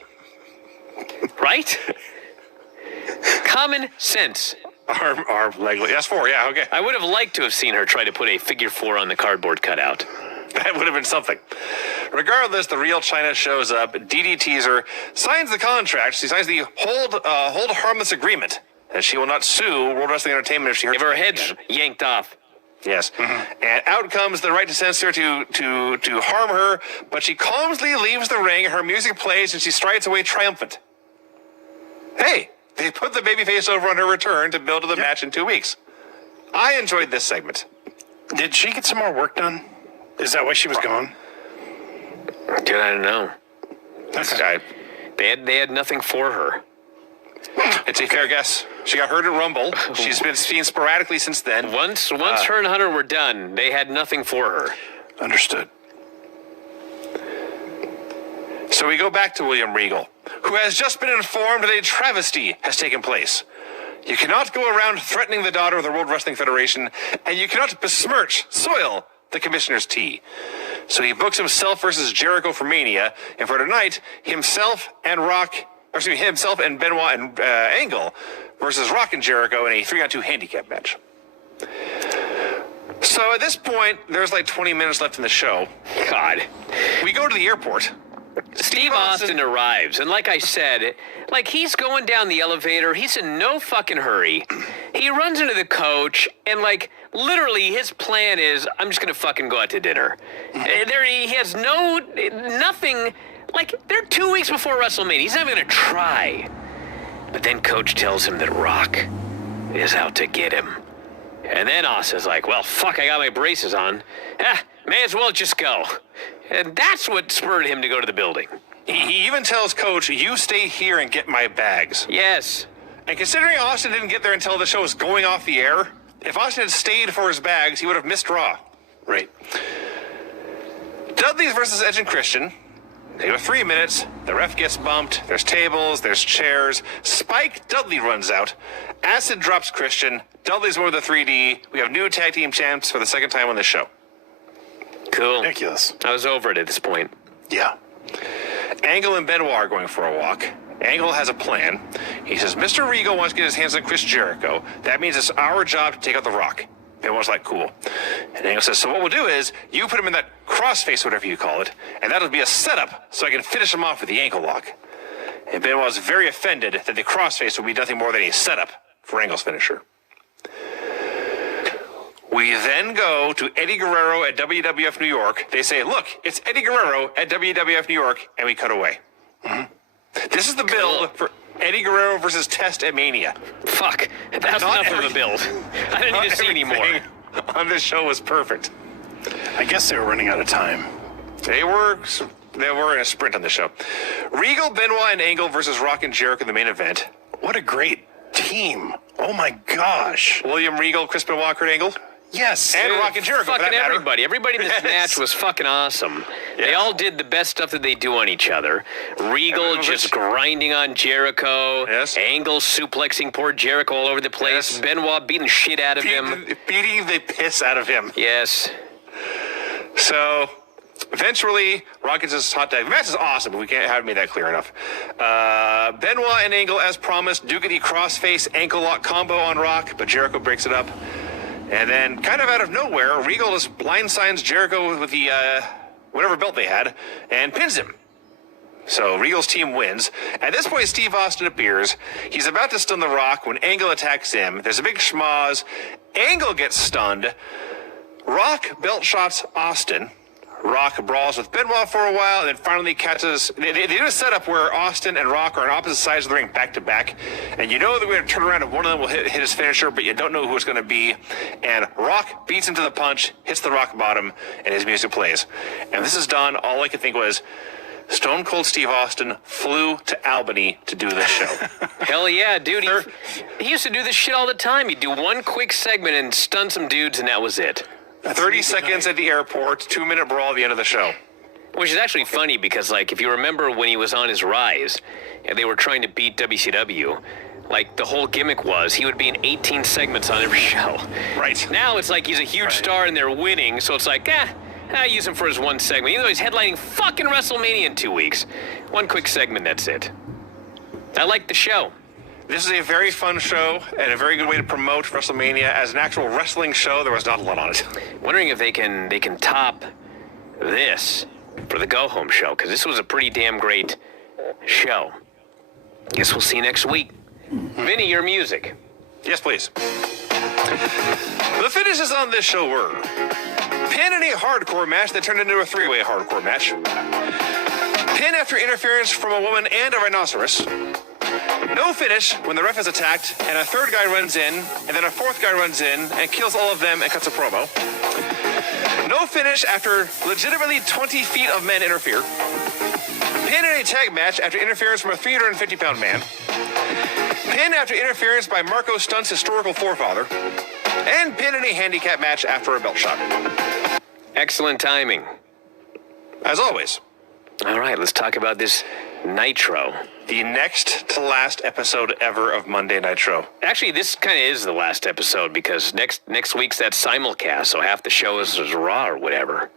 Right? Common sense. Arm, leg. That's 4. Yeah. Okay. I would have liked to have seen her try to put a figure 4 on the cardboard cutout. That would have been something. Regardless, the real China shows up, DDTs her, signs the contract. She signs the hold harmless agreement, and she will not sue World Wrestling Entertainment if she hurts her head's yanked off. Yes. And out comes the right to censor to harm her, but she calmly leaves the ring, her music plays, and she strides away triumphant. Hey, they put the babyface over on her return to build to the match in 2 weeks. I enjoyed this segment. Did she get some more work done? Is that why she was gone? Dude, I don't know. Okay. They had nothing for her. It's a fair guess. She got hurt at Rumble. She's been seen sporadically since then. Once her and Hunter were done, they had nothing for her. Understood. So we go back to William Regal, who has just been informed that a travesty has taken place. You cannot go around threatening the daughter of the World Wrestling Federation, and you cannot soil the commissioner's tea. So he books himself versus Jericho for Mania, and for tonight, himself and Benoit and Angle versus Rock and Jericho in a 3-on-2 handicap match. So at this point, there's like 20 minutes left in the show. God. We go to the airport. Steve Austin arrives, and like I said, like he's going down the elevator, he's in no fucking hurry. He runs into the coach, and like literally his plan is, I'm just gonna fucking go out to dinner. He has nothing. Like they're 2 weeks before WrestleMania, he's not even gonna try. But then coach tells him that Rock is out to get him. And then Austin's like, well, fuck, I got my braces on. May as well just go. And that's what spurred him to go to the building. He even tells Coach, you stay here and get my bags. Yes. And considering Austin didn't get there until the show was going off the air, if Austin had stayed for his bags, he would have missed Raw. Right. Dudley's versus Edge and Christian. They go 3 minutes. The ref gets bumped. There's tables. There's chairs. Spike Dudley runs out. Acid drops Christian. Dudley's won with the 3D. We have new tag team champs for the second time on this show. Cool. Ridiculous. I was over it at this point. Yeah. Angle and Benoit are going for a walk. Angle has a plan. He says, Mr. Regal wants to get his hands on Chris Jericho. That means it's our job to take out The Rock. Benoit's like, cool. And Angle says, so what we'll do is, you put him in that crossface, whatever you call it, and that'll be a setup so I can finish him off with the ankle lock. And Benoit's very offended that the crossface will be nothing more than a setup for Angle's finisher. We then go to Eddie Guerrero at WWF New York. They say, look, it's Eddie Guerrero at WWF New York, and we cut away. Mm-hmm. This is the build for Eddie Guerrero versus Test at Mania. Fuck, that's enough of a build. I didn't need to see any more. On this show was perfect. I guess they were running out of time. They were in a sprint on the show. Regal, Benoit, and Angle versus Rock and Jericho in the main event. What a great team. Oh my gosh. William Regal, Chris Benoit, Kurt Angle. Yes. And Rock and Jericho, for fucking that matter. everybody. Everybody in this Yes. match was fucking awesome. Yeah. They all did the best stuff that they do on each other. Regal just grinding on Jericho. Yes. Angle suplexing poor Jericho all over the place. Yes. Benoit beating shit out of him. Beating the piss out of him. Yes. So, eventually, Rock gets his hot tag. The match is awesome, but we haven't made that clear enough. Benoit and Angle, as promised, do get the crossface ankle lock combo on Rock, but Jericho breaks it up. And then, kind of out of nowhere, Regal just blindsides Jericho with the, whatever belt they had, and pins him. So, Regal's team wins. At this point, Steve Austin appears. He's about to stun The Rock when Angle attacks him. There's a big schmoz. Angle gets stunned. Rock belt shots Austin. Rock brawls with Benoit for a while, and then finally catches. They do a setup where Austin and Rock are on opposite sides of the ring back to back, and you know that we're going to turn around and one of them will hit his finisher, but you don't know who it's going to be. And Rock beats him to the punch, hits the rock bottom, and his music plays. And this is done. All I could think was, Stone Cold Steve Austin flew to Albany to do this show. Hell yeah, dude. He used to do this shit all the time. He'd do one quick segment and stun some dudes, and that was it. 30 seconds at the airport, 2-minute brawl at the end of the show. Which is actually funny because, like, if you remember when he was on his rise and they were trying to beat WCW, like, the whole gimmick was he would be in 18 segments on every show. Right. Now it's like he's a huge star and they're winning, so it's like, I use him for his one segment. Even though he's headlining fucking WrestleMania in 2 weeks. One quick segment, that's it. I like the show. This is a very fun show and a very good way to promote WrestleMania. As an actual wrestling show, there was not a lot on it. Wondering if they can top this for the go-home show, because this was a pretty damn great show. Guess we'll see you next week. Vinny, your music. Yes, please. The finishes on this show were pin in a hardcore match that turned into a 3-way hardcore match. Pin after interference from a woman and a rhinoceros. No finish when the ref is attacked and a third guy runs in and then a fourth guy runs in and kills all of them and cuts a promo. No finish after legitimately 20 feet of men interfere. Pin in a tag match after interference from a 350-pound man. Pin after interference by Marco Stunt's historical forefather. And pin in a handicap match after a belt shot. Excellent timing. As always. All right, let's talk about this Nitro. The next to last episode ever of Monday Nitro. Actually, this kind of is the last episode because next week's that simulcast, so half the show is Raw or whatever.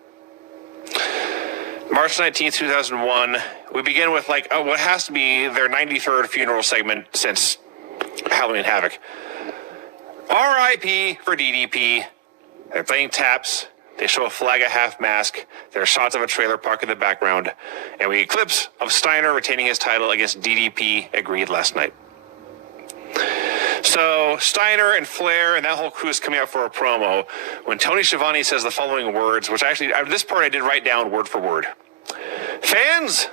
March 19th, 2001. We begin with what has to be their 93rd funeral segment since Halloween Havoc. R.I.P. for DDP. They're playing taps. They show a flag at half mask. There are shots of a trailer park in the background. And we get clips of Steiner retaining his title against DDP agreed last night. So Steiner and Flair and that whole crew is coming out for a promo when Tony Schiavone says the following words, which actually, this part I did write down word for word. Fans,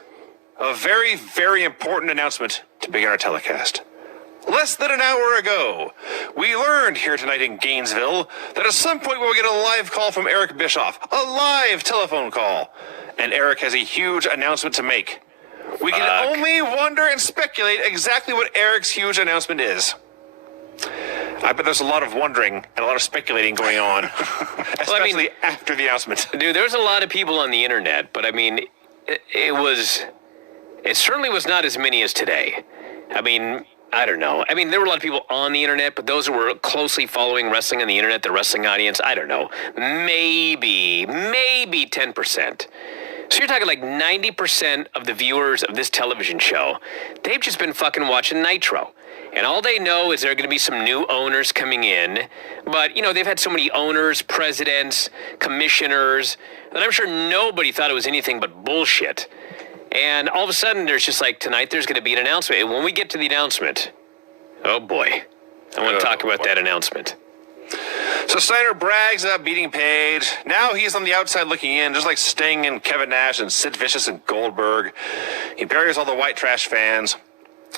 a very, very important announcement to begin our telecast. Less than an hour ago, we learned here tonight in Gainesville that at some point we'll get a live call from Eric Bischoff, a live telephone call. And Eric has a huge announcement to make. We can only wonder and speculate exactly what Eric's huge announcement is. I bet there's a lot of wondering and a lot of speculating going on, especially after the announcement. Dude, there's a lot of people on the internet, but I mean, it certainly was not as many as today. I mean, I don't know. I mean, there were a lot of people on the internet, but those who were closely following wrestling on the internet, the wrestling audience, I don't know, maybe 10%. So you're talking like 90% of the viewers of this television show, they've just been fucking watching Nitro. And all they know is there are going to be some new owners coming in. But, you know, they've had so many owners, presidents, commissioners, that I'm sure nobody thought it was anything but bullshit. And all of a sudden, there's just like, tonight there's going to be an announcement. And when we get to the announcement, oh boy, I want to talk about that announcement. So Steiner brags about beating Page. Now he's on the outside looking in, just like Sting and Kevin Nash and Sid Vicious and Goldberg. He buries all the white trash fans.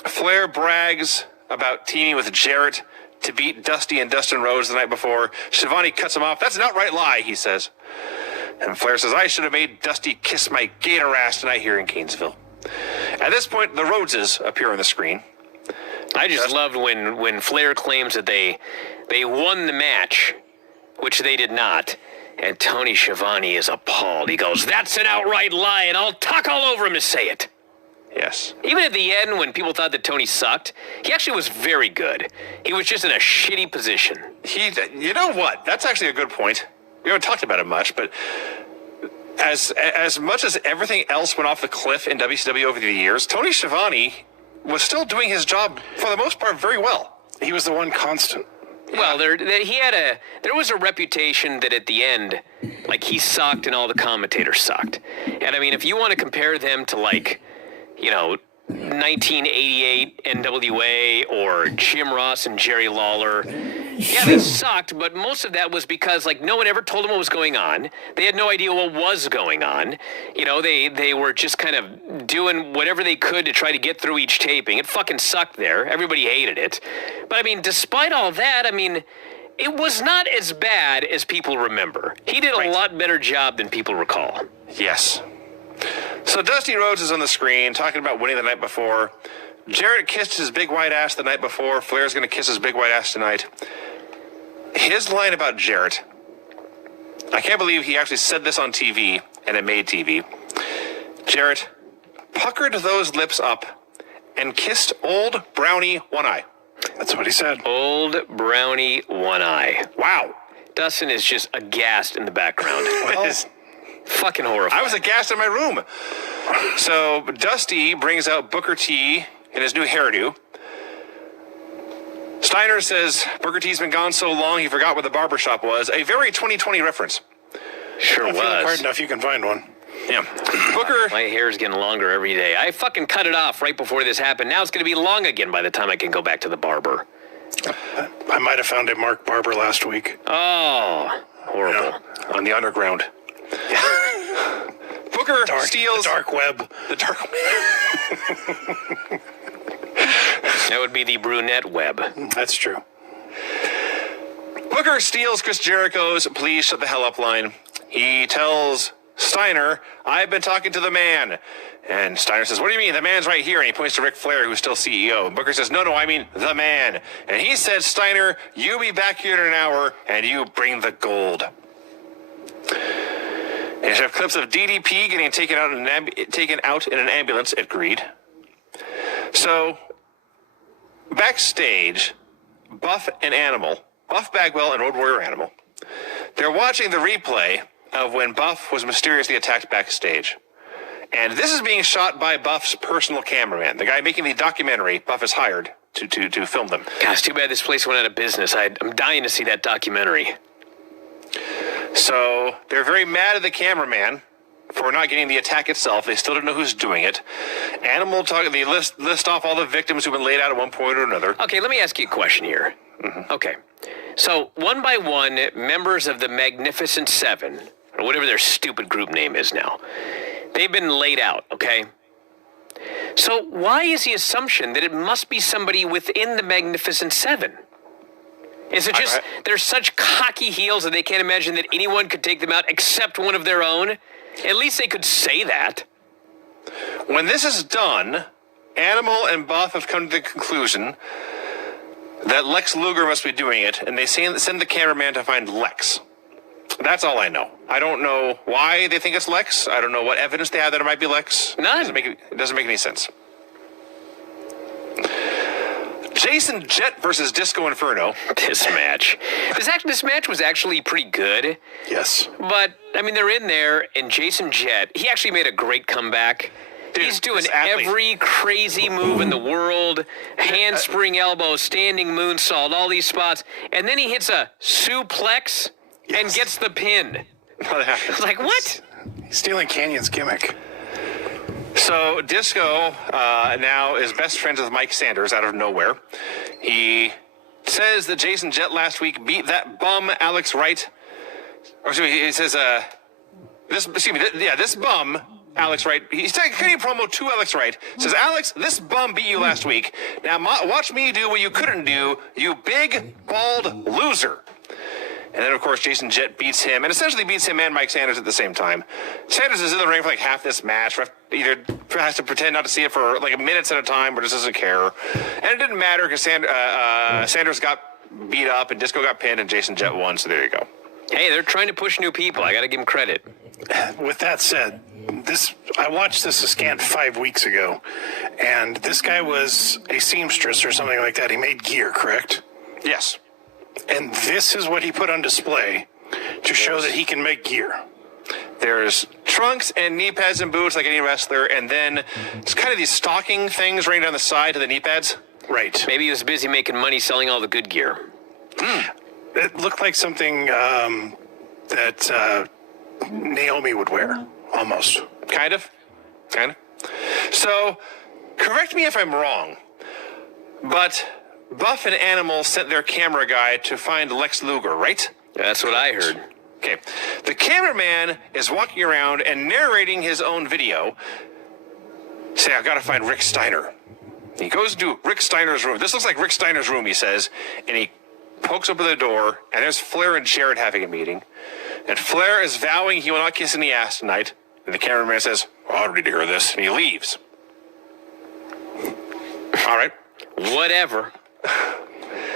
Flair brags about teaming with Jarrett to beat Dusty and Dustin Rhodes the night before. Schiavone cuts him off. That's an outright lie, he says. And Flair says, I should have made Dusty kiss my gator ass tonight here in Gainesville. At this point, the Rhodeses appear on the screen. I just loved when Flair claims that they won the match, which they did not. And Tony Schiavone is appalled. He goes, that's an outright lie, and I'll talk all over him to say it. Yes. Even at the end, when people thought that Tony sucked, he actually was very good. He was just in a shitty position. You know what? That's actually a good point. We haven't talked about it much, but as much as everything else went off the cliff in WCW over the years, Tony Schiavone was still doing his job, for the most part, very well. He was the one constant. Well, there was a reputation that at the end, like, he sucked and all the commentators sucked. And I mean, if you want to compare them to, like, you know, 1988 NWA or Jim Ross and Jerry Lawler, yeah, they sucked, but most of that was because, like, no one ever told them what was going on. They had no idea what was going on. You know, they were just kind of doing whatever they could to try to get through each taping. It fucking sucked there. Everybody hated it. But, I mean, despite all that, I mean, it was not as bad as people remember. He did a lot better job than people recall. Yes. So Dusty Rhodes is on the screen talking about winning the night before. Jarrett kissed his big white ass the night before. Flair's going to kiss his big white ass tonight. His line about Jarrett, I can't believe he actually said this on TV, and it made TV. Jarrett puckered those lips up and kissed old Brownie One Eye. That's what he said. Old Brownie One Eye. Wow. Dustin is just aghast in the background. Well, fucking horrifying. I was aghast in my room. So Dusty brings out Booker T in his new hairdo. Steiner says Booker T's been gone so long he forgot where the barbershop was. A very 2020 reference. Sure If you look hard was. enough, you can find one. Yeah. Booker. My hair is getting longer every day. I fucking cut it off right before this happened. Now it's going to be long again by the time I can go back to the barber. I might have found a Mark Barber last week. Oh, horrible. On the underground. Booker steals The dark web. the dark That would be the brunette web. That's true. Booker steals Chris Jericho's "Please shut the hell up" line. He tells Steiner, "I've been talking to the man." And Steiner says, "What do you mean? The man's right here." And he points to Ric Flair, who's still CEO. And Booker says, "No, I mean the man." And he says, "Steiner, you be back here in an hour, and you bring the gold." And you have clips of DDP getting taken out in an ambulance at Greed. So, backstage, Buff Bagwell and Road Warrior Animal, they're watching the replay of when Buff was mysteriously attacked backstage. And this is being shot by Buff's personal cameraman, the guy making the documentary Buff has hired to film them. God, it's too bad this place went out of business. I'm dying to see that documentary. So they're very mad at the cameraman for not getting the attack itself. They still don't know who's doing it. They list off all the victims who've been laid out at one point or another. Okay, let me ask you a question here. Mm-hmm. Okay, so one by one, members of the Magnificent Seven, or whatever their stupid group name is now, they've been laid out, okay? So why is the assumption that it must be somebody within the Magnificent Seven? Is it just they're such cocky heels that they can't imagine that anyone could take them out except one of their own? At least they could say that. When this is done, Animal and Buff have come to the conclusion that Lex Luger must be doing it, and they send the cameraman to find Lex. That's all I know. I don't know why they think it's Lex. I don't know what evidence they have that it might be Lex. None. It doesn't make any sense. Jason Jett versus Disco Inferno. This match was actually pretty good. Yes. But, I mean, they're in there, and Jason Jett, he actually made a great comeback. Dude, he's doing every crazy move in the world, handspring elbow, standing moonsault, all these spots, and then he hits a suplex and gets the pin. It's like, what? He's stealing Canyon's gimmick. So Disco now is best friends with Mike Sanders out of nowhere. He says that Jason Jett last week beat that bum Alex Wright. Or excuse me, he says this bum Alex Wright. He's taking a promo to Alex Wright. Says, "Alex, this bum beat you last week. Now watch me do what you couldn't do, you big bald loser." And then, of course, Jason Jett beats him, and essentially beats him and Mike Sanders at the same time. Sanders is in the ring for like half this match. Either has to pretend not to see it for like minutes at a time, or just doesn't care. And it didn't matter because Sanders got beat up, and Disco got pinned, and Jason Jett won, so there you go. Hey, they're trying to push new people. I got to give them credit. With that said, I watched this a scant 5 weeks ago, and this guy was a seamstress or something like that. He made gear, correct? Yes. And this is what he put on display to show that he can make gear. There's trunks and knee pads and boots like any wrestler, and then it's kind of these stocking things running down the side of the knee pads. Right. Maybe he was busy making money selling all the good gear. It looked like something that Naomi would wear, almost. Kind of. So, correct me if I'm wrong, but Buff and Animal sent their camera guy to find Lex Luger, right? That's what I heard. Okay. The cameraman is walking around and narrating his own video, saying, "I've got to find Rick Steiner." He goes to Rick Steiner's room. This looks like Rick Steiner's room, he says, and he pokes open the door, and there's Flair and Jarrett having a meeting. And Flair is vowing he will not kiss in the ass tonight. And the cameraman says, "I don't need to hear this," and he leaves. All right. Whatever.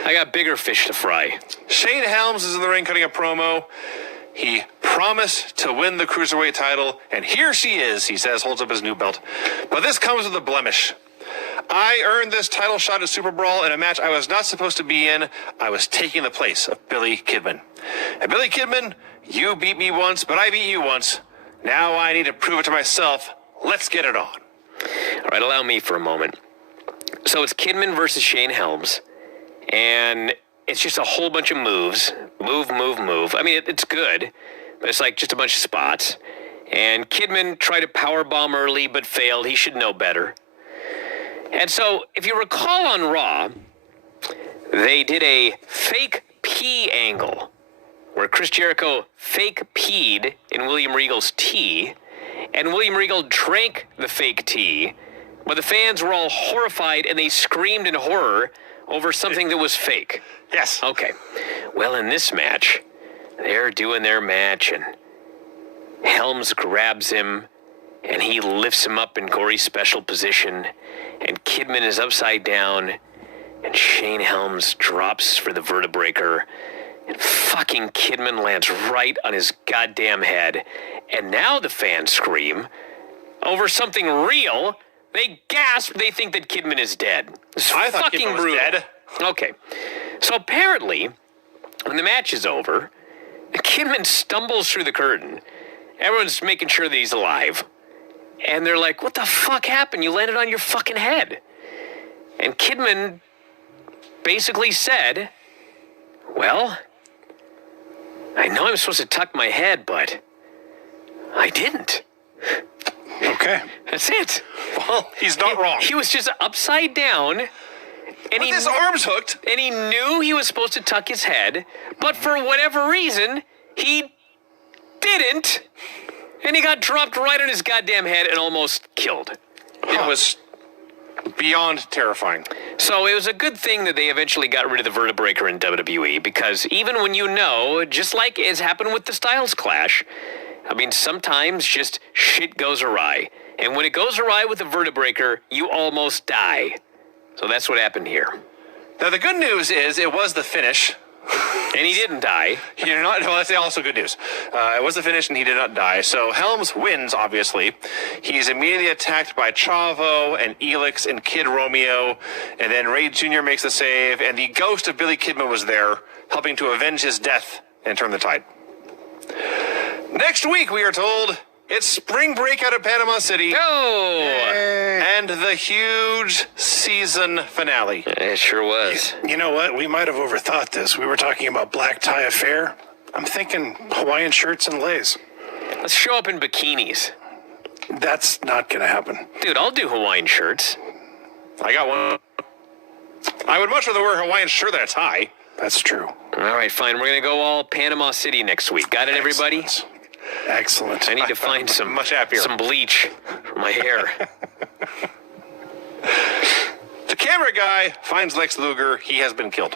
I got bigger fish to fry. Shane Helms is in the ring cutting a promo. He promised to win the Cruiserweight title, and here she is, he says, holds up his new belt. But this comes with a blemish. "I earned this title shot at Super Brawl in a match I was not supposed to be in. I was taking the place of Billy Kidman. And Billy Kidman, you beat me once, but I beat you once. Now I need to prove it to myself. Let's get it on." All right, allow me for a moment. So it's Kidman versus Shane Helms, and it's just a whole bunch of moves. Move. I mean, it's good, but it's like just a bunch of spots. And Kidman tried to powerbomb early, but failed. He should know better. And so, if you recall on Raw, they did a fake pee angle, where Chris Jericho fake peed in William Regal's tea, and William Regal drank the fake tea, But the fans were all horrified, and they screamed in horror over something that was fake. Yes. Okay. Well, in this match, they're doing their match, and Helms grabs him, and he lifts him up in Gory's special position, and Kidman is upside down, and Shane Helms drops for the vertebreaker, and fucking Kidman lands right on his goddamn head. And now the fans scream over something real. They gasp. They think that Kidman is dead. It's I thought fucking Kidman was brutal. dead. Okay. So apparently, when the match is over, Kidman stumbles through the curtain. Everyone's making sure that he's alive. And they're like, what the fuck happened? You landed on your fucking head. And Kidman basically said, well, I know I'm supposed to tuck my head, but I didn't. Okay. That's it. Well, he's not wrong. He was just upside down. And With his arms hooked. And he knew he was supposed to tuck his head, but for whatever reason, he didn't. And he got dropped right on his goddamn head and almost killed. It was beyond terrifying. So it was a good thing that they eventually got rid of the vertebreaker in WWE, because even when you know, just like has happened with the Styles Clash, I mean, sometimes just shit goes awry. And when it goes awry with the vertebreaker, you almost die. So that's what happened here. Now, the good news is it was the finish. And he didn't die. He did not. Well, that's also good news. It was the finish, and he did not die. So Helms wins, obviously. He's immediately attacked by Chavo and Elix and Kid Romeo, and then Ray Jr. makes the save, and the ghost of Billy Kidman was there, helping to avenge his death and turn the tide. Next week, we are told, it's spring break out of Panama City. Oh! And the huge season finale. It sure was. You know what? We might have overthought this. We were talking about black tie affair. I'm thinking Hawaiian shirts and lays. Let's show up in bikinis. That's not going to happen. Dude, I'll do Hawaiian shirts. I got one. I would much rather wear a Hawaiian shirt than a tie. That's true. All right, fine. We're going to go all Panama City next week. Got it, everybody? Excellent. I need to find some Much happier. some bleach for my hair. The camera guy finds Lex Luger. He has been killed.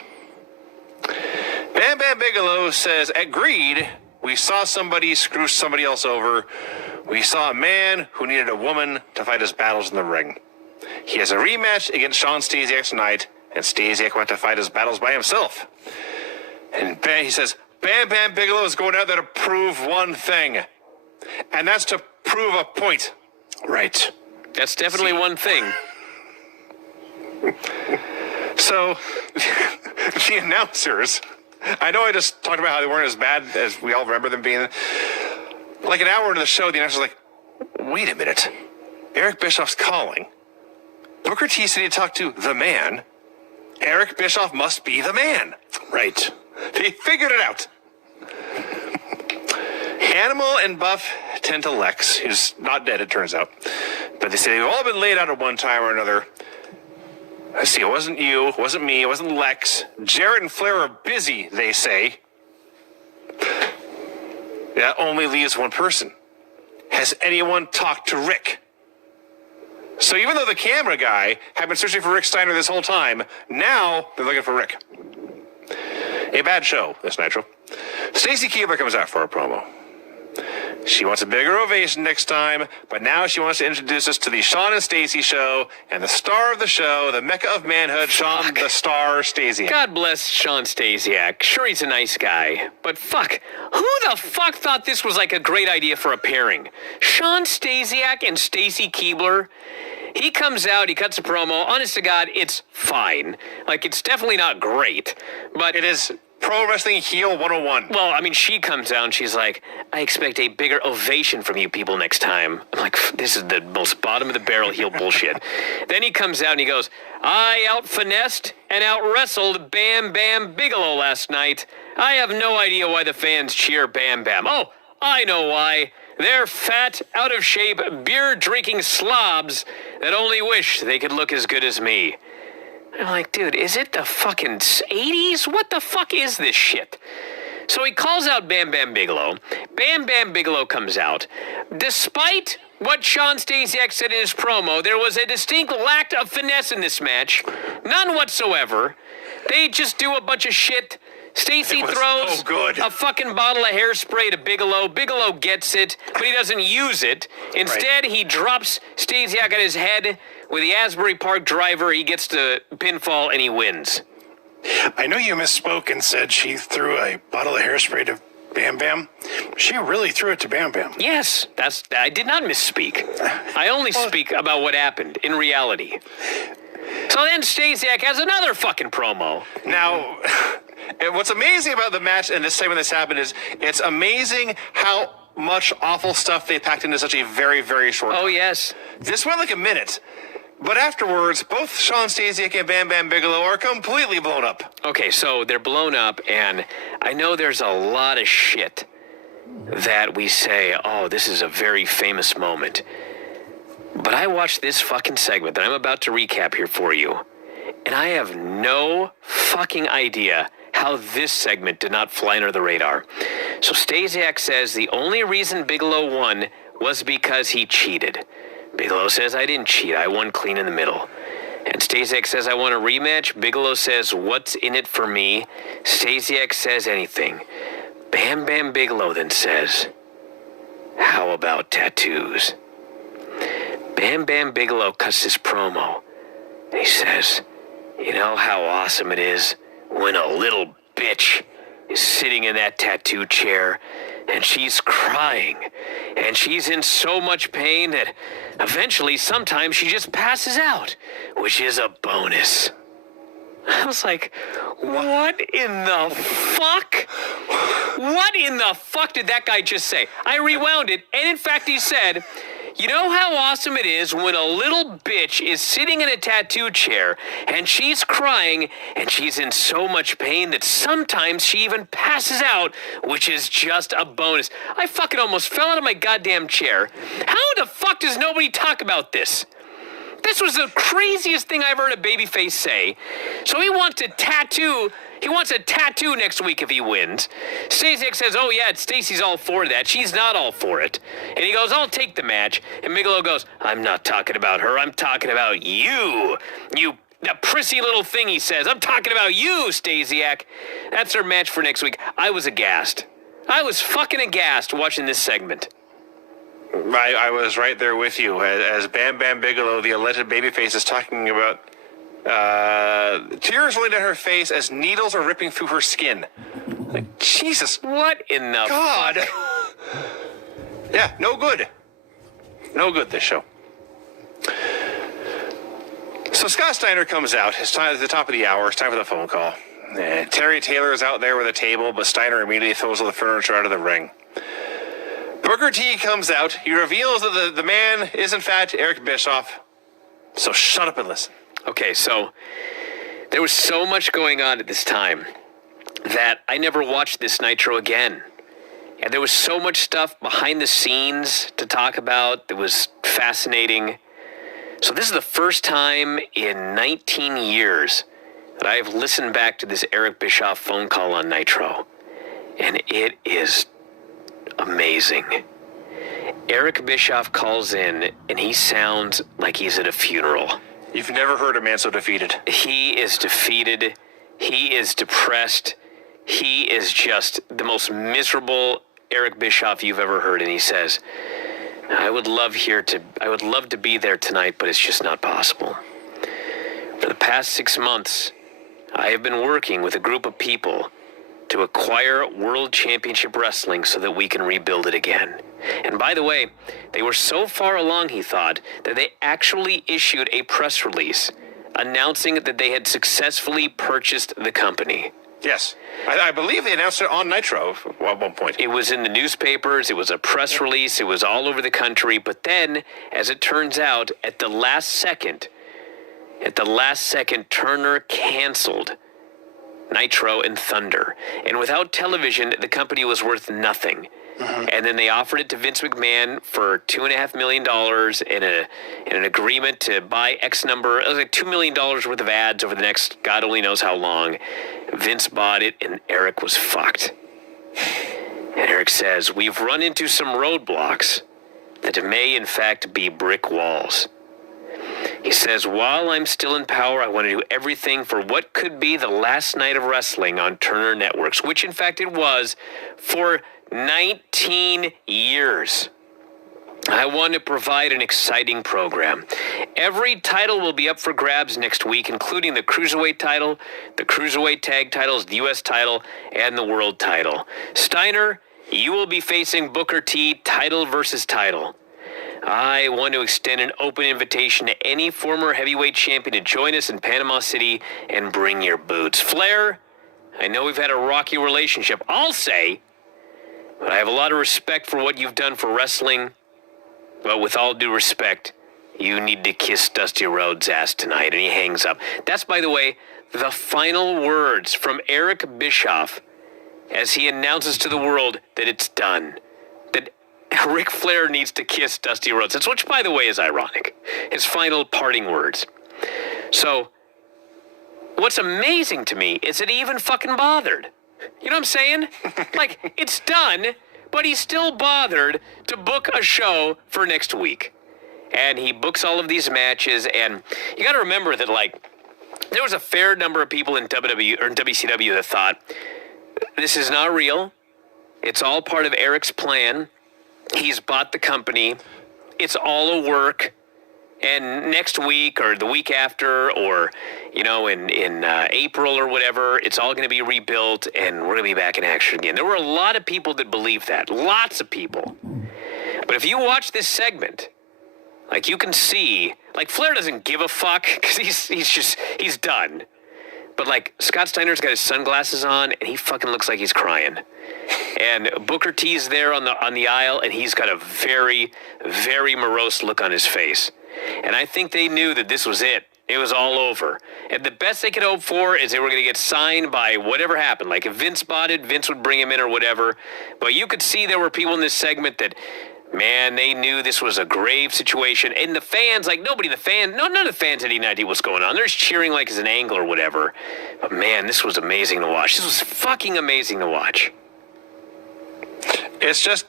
Bam Bam Bigelow says, agreed. We saw somebody screw somebody else over. We saw a man who needed a woman to fight his battles in the ring. He has a rematch against Sean Stasiak tonight, and Stasiak went to fight his battles by himself. And he says, Bam Bam Bigelow is going out there to prove one thing, and that's to prove a point. Right. That's definitely one thing. So, the announcers, I know I just talked about how they weren't as bad as we all remember them being. Like an hour into the show, the announcer's like, wait a minute. Eric Bischoff's calling. Booker T said he talked to the man. Eric Bischoff must be the man. Right. They figured it out. Animal and Buff tend to Lex, who's not dead, it turns out. But they say they've all been laid out at one time or another. I see, it wasn't you, it wasn't me, it wasn't Lex. Jarrett and Flair are busy, they say. That only leaves one person. Has anyone talked to Rick? So even though the camera guy had been searching for Rick Steiner this whole time, now they're looking for Rick. A bad show, this Nitro. Stacy Keibler comes out for a promo. She wants a bigger ovation next time, but now she wants to introduce us to the Sean and Stacy show, and the star of the show, the mecca of manhood, Sean the Star Stasiak. God bless Sean Stasiak. Sure, he's a nice guy, but fuck, who the fuck thought this was like a great idea for a pairing? Sean Stasiak and Stacy Keibler? He comes out, he cuts a promo. Honest to God, it's fine. Like, it's definitely not great, but It is Pro Wrestling Heel 101. well, I mean, she comes out and she's like, I expect a bigger ovation from you people next time. I'm like, this is the most bottom of the barrel heel bullshit. Then he comes out and he goes, I out-finessed and out-wrestled Bam Bam Bigelow last night. I have no idea why the fans cheer Bam Bam. Oh, I know why. They're fat, out-of-shape, beer-drinking slobs that only wish they could look as good as me. I'm like, dude, is it the fucking 80s? What the fuck is this shit? So he calls out Bam Bam Bigelow. Bam Bam Bigelow comes out. Despite what Sean Stasiak said in his promo, there was a distinct lack of finesse in this match. None whatsoever. They just do a bunch of shit. Stacey throws so good. a fucking bottle of hairspray to Bigelow. Bigelow gets it, but he doesn't use it. Instead, he drops Stasiak on his head with the Asbury Park driver. He gets to pinfall and he wins. I know you misspoke and said she threw a bottle of hairspray to Bam Bam. She really threw it to Bam Bam. Yes, I did not misspeak. I only speak about what happened in reality. So then Stasiak has another fucking promo. Now, and what's amazing about the match and this segment that's happened is it's amazing how much awful stuff they packed into such a very, very short time. Oh, yes. This went like a minute. But afterwards, both Sean Stasiak and Bam Bam Bigelow are completely blown up. Okay, so they're blown up, and I know there's a lot of shit that we say, oh, this is a very famous moment. But I watched this fucking segment that I'm about to recap here for you, and I have no fucking idea how this segment did not fly under the radar. So Stasiak says the only reason Bigelow won was because he cheated. Bigelow says, I didn't cheat. I won clean in the middle. And Stasiak says, I want a rematch. Bigelow says, what's in it for me? Stasiak says anything. Bam Bam Bigelow then says, how about tattoos? Bam Bam Bigelow cuts his promo. And he says, you know how awesome it is when a little bitch is sitting in that tattoo chair and she's crying and she's in so much pain that eventually sometimes she just passes out, which is a bonus. I was like, what in the fuck? What in the fuck did that guy just say? I rewound it, and in fact he said, you know how awesome it is when a little bitch is sitting in a tattoo chair and she's crying and she's in so much pain that sometimes she even passes out, which is just a bonus. I fucking almost fell out of my goddamn chair. How the fuck does nobody talk about this? This was the craziest thing I've heard a babyface say. So he wants a tattoo next week if he wins. Stasiak says, oh yeah, Stacy's all for that. She's not all for it. And he goes, I'll take the match. And Bigelow goes, I'm not talking about her. I'm talking about you. You prissy little thing, he says. I'm talking about you, Stasiak. That's their match for next week. I was aghast. I was fucking aghast watching this segment. I was right there with you as Bam Bam Bigelow, the alleged babyface, is talking about tears rolling down her face as needles are ripping through her skin. Like, Jesus. What in the God. fuck? Yeah, no good. No good, this show. So Scott Steiner comes out. It's time at the top of the hour. It's time for the phone call. Terry Taylor is out there with a table, but Steiner immediately throws all the furniture out of the ring. Booker T comes out. He reveals that the man is, in fact, Eric Bischoff. So shut up and listen. Okay, so there was so much going on at this time that I never watched this Nitro again. And there was so much stuff behind the scenes to talk about that was fascinating. So this is the first time in 19 years that I've listened back to this Eric Bischoff phone call on Nitro. And it is amazing. Eric Bischoff calls in and he sounds like he's at a funeral. You've never heard a man so defeated. He is defeated. He is depressed. He is just the most miserable Eric Bischoff you've ever heard. And he says, I would love to be there tonight, but it's just not possible. For the past 6 months, I have been working with a group of people to acquire World Championship Wrestling so that we can rebuild it again. And by the way, they were so far along, he thought, that they actually issued a press release announcing that they had successfully purchased the company. Yes. I believe they announced it on Nitro at one point. It was in the newspapers. It was a press release. It was all over the country. But then, as it turns out, at the last second, Turner canceled Nitro and Thunder. And without television, the company was worth nothing. Mm-hmm. And then they offered it to Vince McMahon for $2.5 million in an agreement to buy X number. It was like $2 million worth of ads over the next God only knows how long. Vince bought it, and Eric was fucked. And Eric says, we've run into some roadblocks that may in fact be brick walls. He says, while I'm still in power, I want to do everything for what could be the last night of wrestling on Turner Networks, which in fact it was for 19 years. I want to provide an exciting program. Every title will be up for grabs next week, including the Cruiserweight title, the Cruiserweight Tag titles, the U.S. title, and the World title. Steiner, you will be facing Booker T, title versus title. I want to extend an open invitation to any former heavyweight champion to join us in Panama City and bring your boots. Flair, I know we've had a rocky relationship, I'll say, but I have a lot of respect for what you've done for wrestling. But with all due respect, you need to kiss Dusty Rhodes' ass tonight. And he hangs up. That's, by the way, the final words from Eric Bischoff as he announces to the world that it's done. That Ric Flair needs to kiss Dusty Rhodes. That's, which, by the way, is ironic. His final parting words. So, what's amazing to me is that he even fucking bothered. You know what I'm saying? Like, it's done, but he's still bothered to book a show for next week. And he books all of these matches, and you got to remember that, like, there was a fair number of people in WWE or in WCW that thought, this is not real. It's all part of Eric's plan. He's bought the company. It's all a work. And next week or the week after or, you know, in April or whatever, it's all going to be rebuilt and we're going to be back in action again. There were a lot of people that believed that. Lots of people. But if you watch this segment, like, you can see, like, Flair doesn't give a fuck because he's done. But, like, Scott Steiner's got his sunglasses on and he fucking looks like he's crying. And Booker T's there on the aisle and he's got a very, very morose look on his face. And I think they knew that this was it. It was all over. And the best they could hope for is they were going to get signed by whatever happened. Like, if Vince bought it, Vince would bring him in or whatever. But you could see there were people in this segment that, man, they knew this was a grave situation. And the fans, like, none of the fans had any idea what's going on. They're just cheering like it's an angle or whatever. But, man, this was amazing to watch. This was fucking amazing to watch. It's just...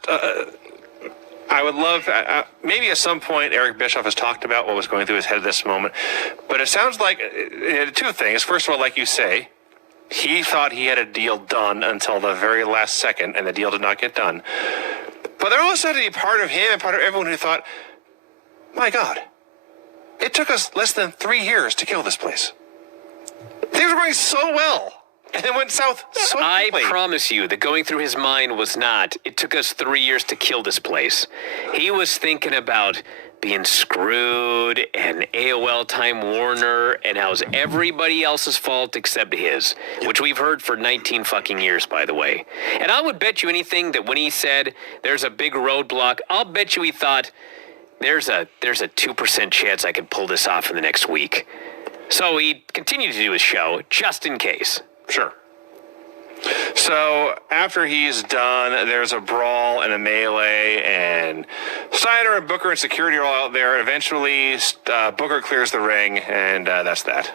I would love, maybe at some point Eric Bischoff has talked about what was going through his head at this moment, but it sounds like two things. First of all, like you say, he thought he had a deal done until the very last second, and the deal did not get done. But there also had to be part of him and part of everyone who thought, my God, it took us less than 3 years to kill this place. Things were going so well. And then went south so quickly. I promise you that going through his mind was not, it took us 3 years to kill this place. He was thinking about being screwed and AOL Time Warner and how it's everybody else's fault except his, which we've heard for 19 fucking years, by the way. And I would bet you anything that when he said there's a big roadblock, I'll bet you he thought there's a 2% chance I could pull this off in the next week. So he continued to do his show just in case. Sure. So after he's done, there's a brawl and a melee, and Steiner and Booker and security are all out there. Eventually, Booker clears the ring, and that's that.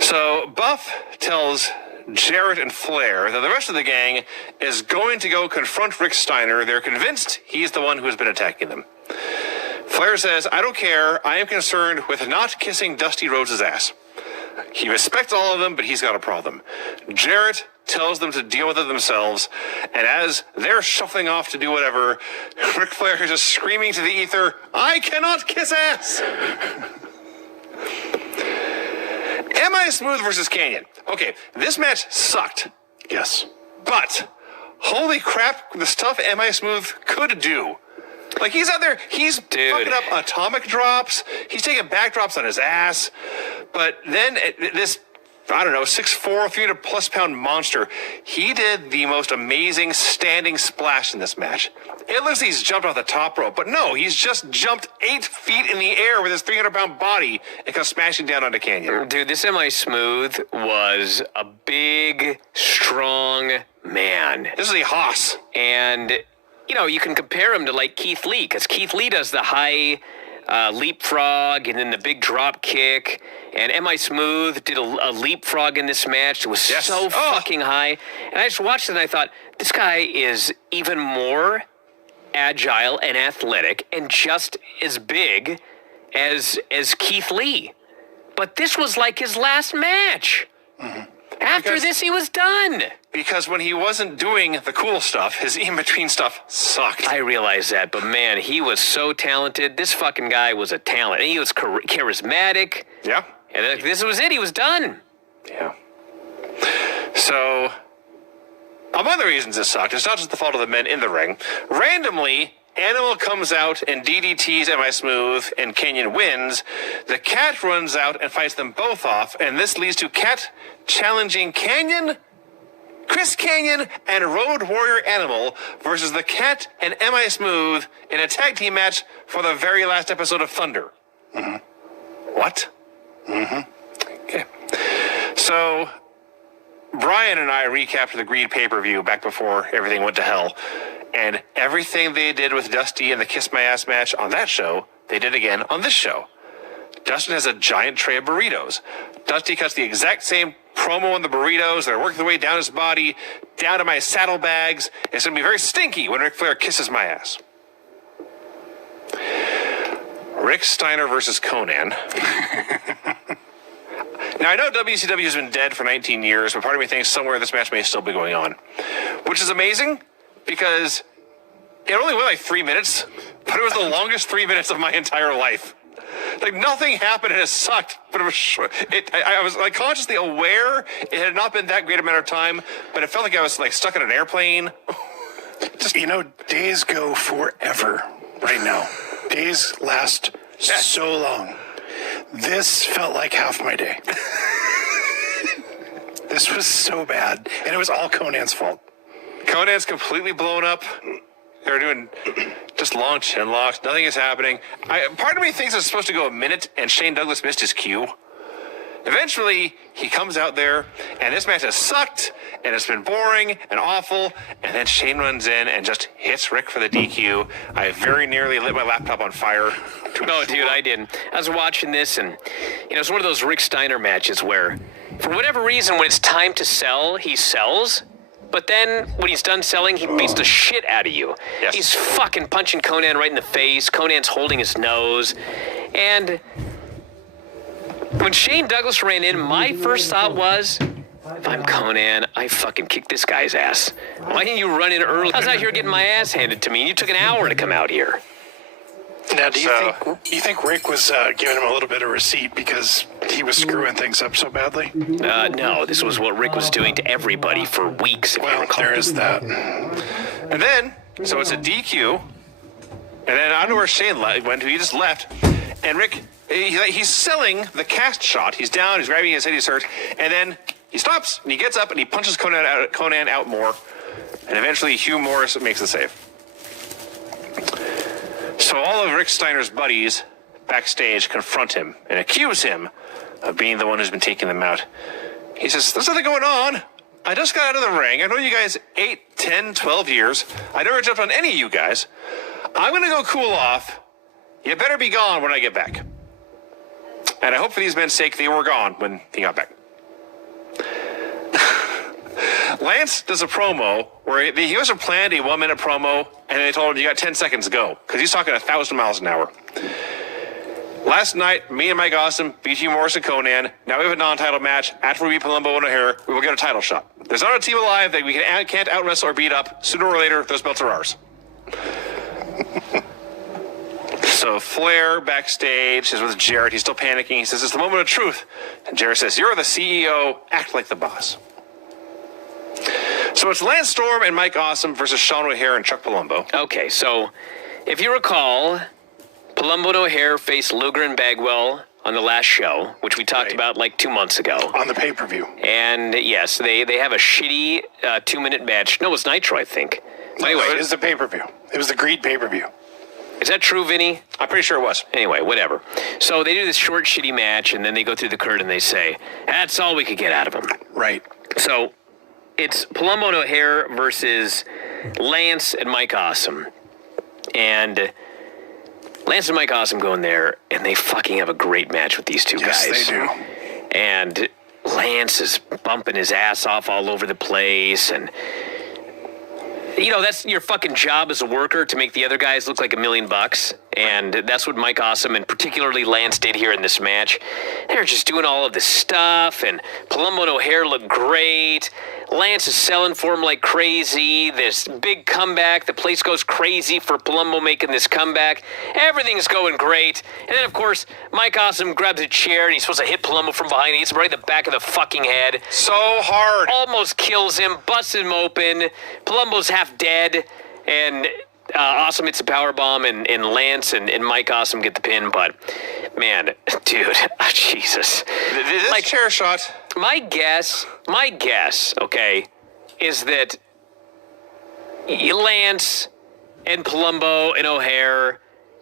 So Buff tells Jarrett and Flair that the rest of the gang is going to go confront Rick Steiner. They're convinced he's the one who has been attacking them. Flair says, I don't care. I am concerned with not kissing Dusty Rhodes' ass. He respects all of them, but he's got a problem. Jarrett tells them to deal with it themselves, and as they're shuffling off to do whatever, Ric Flair is just screaming to the ether, I cannot kiss ass! Am I Smooth versus Canyon? Okay, this match sucked. Yes. But, holy crap, the stuff Am I Smooth could do. Like, he's out there, he's fucking up atomic drops, he's taking back drops on his ass, but then this, I don't know, 6'4", 300-plus pound monster, he did the most amazing standing splash in this match. It looks like he's jumped off the top rope, but no, he's just jumped 8 feet in the air with his 300-pound body and comes smashing down onto Canyon. Dude, this Am I Smooth was a big, strong man. This is a hoss. And... you know, you can compare him to, like, Keith Lee, because Keith Lee does the high leapfrog and then the big drop kick. And M.I. Smooth did a leapfrog in this match. It was so fucking high. And I just watched it and I thought, this guy is even more agile and athletic and just as big as Keith Lee. But this was like his last match. Mm-hmm. After this, he was done. Because when he wasn't doing the cool stuff, his in-between stuff sucked. I realize that, but man, he was so talented. This fucking guy was a talent. He was charismatic. Yeah. And this was it. He was done. Yeah. So, among the reasons this sucked, it's not just the fault of the men in the ring. Randomly, Animal comes out and DDTs M.I. Smooth, and Canyon wins. The Cat runs out and fights them both off, and this leads to Cat challenging Canyon, Chris Canyon, and Road Warrior Animal versus the Cat and M.I. Smooth in a tag team match for the very last episode of Thunder. Mm-hmm. What? Mm-hmm. Okay. So, Brian and I recapped the Greed pay-per-view back before everything went to hell. And everything they did with Dusty and the Kiss My Ass match on that show, they did again on this show. Dustin has a giant tray of burritos. Dusty cuts the exact same promo on the burritos. They're working their way down his body, down to my saddlebags. It's going to be very stinky when Ric Flair kisses my ass. Rick Steiner versus Conan. Now, I know WCW has been dead for 19 years, but part of me thinks somewhere this match may still be going on. Which is amazing, because it only went like 3 minutes, but it was the longest 3 minutes of my entire life. Like, nothing happened and it sucked, but it was short. I was like consciously aware it had not been that great amount of time, but it felt like I was like stuck in an airplane. Just, days go forever right now. Days last so long. This felt like half my day. This was so bad, and it was all Conan's fault. Conan's completely blown up. They're doing just long chin locks. Nothing is happening. Part of me thinks it's supposed to go a minute, and Shane Douglas missed his cue. Eventually, he comes out there, and this match has sucked, and it's been boring and awful, and then Shane runs in and just hits Rick for the DQ. I very nearly lit my laptop on fire. No, dude, I didn't. I was watching this, and, it's one of those Rick Steiner matches where, for whatever reason, when it's time to sell, he sells. But then, when he's done selling, he beats the shit out of you. Yes. He's fucking punching Conan right in the face. Conan's holding his nose. And when Shane Douglas ran in, my first thought was, if I'm Conan, I fucking kick this guy's ass. Why didn't you run in early? I was out here getting my ass handed to me, and you took an hour to come out here. Now, do you think Rick was giving him a little bit of receipt because he was screwing things up so badly? No, this was what Rick was doing to everybody for weeks. Well, there is that. And then, so it's a DQ, and then I don't know where Shane went to. He just left, and Rick, he's selling the cast shot. He's down, he's grabbing his head, he's hurt, and then he stops, and he gets up, and he punches Conan out more, and eventually Hugh Morris makes the save. So all of Rick Steiner's buddies backstage confront him and accuse him of being the one who's been taking them out. He says, there's nothing going on. I just got out of the ring. I've known you guys 8, 10, 12 years. I never jumped on any of you guys. I'm going to go cool off. You better be gone when I get back. And I hope for these men's sake they were gone when he got back. Lance does a promo where he must have planned a 1 minute promo, and they told him you got 10 seconds to go because he's talking 1,000 miles an hour. Last night, me and Mike Awesome beat Hugh Morris and Conan. Now we have a non-title match. After we beat Palumbo and O'Hare, we will get a title shot. There's not a team alive that we can't out-wrestle or beat up. Sooner or later, those belts are ours. So Flair backstage is with Jarrett. He's still panicking. He says, it's the moment of truth. And Jarrett says, you're the CEO. Act like the boss. So it's Lance Storm and Mike Awesome versus Sean O'Hare and Chuck Palumbo. Okay, so if you recall, Palumbo and O'Hare faced Luger and Bagwell on the last show, which we talked about like 2 months ago. On the pay-per-view. And yes, they have a shitty 2-minute match. No, it was Nitro, I think. Anyway, it was the pay-per-view. It was the Greed pay-per-view. Is that true, Vinny? I'm pretty sure it was. Anyway, whatever. So they do this short, shitty match, and then they go through the curtain and they say, that's all we could get out of him. Right. So it's Palumbo and O'Hare versus Lance and Mike Awesome. And Lance and Mike Awesome go in there, and they fucking have a great match with these two guys. Yes, they do. And Lance is bumping his ass off all over the place, and that's your fucking job as a worker, to make the other guys look like $1 million. And that's what Mike Awesome and particularly Lance did here in this match. They're just doing all of this stuff, and Palumbo and O'Haire look great. Lance is selling for him like crazy. This big comeback. The place goes crazy for Palumbo making this comeback. Everything's going great. And then, of course, Mike Awesome grabs a chair, and he's supposed to hit Palumbo from behind. He hits him right in the back of the fucking head. So hard. Almost kills him, busts him open. Palumbo's half dead, and Awesome hits a powerbomb, and Lance and Mike Awesome get the pin. But, man, dude, Jesus. This chair shot. My guess, okay, is that Lance and Palumbo and O'Haire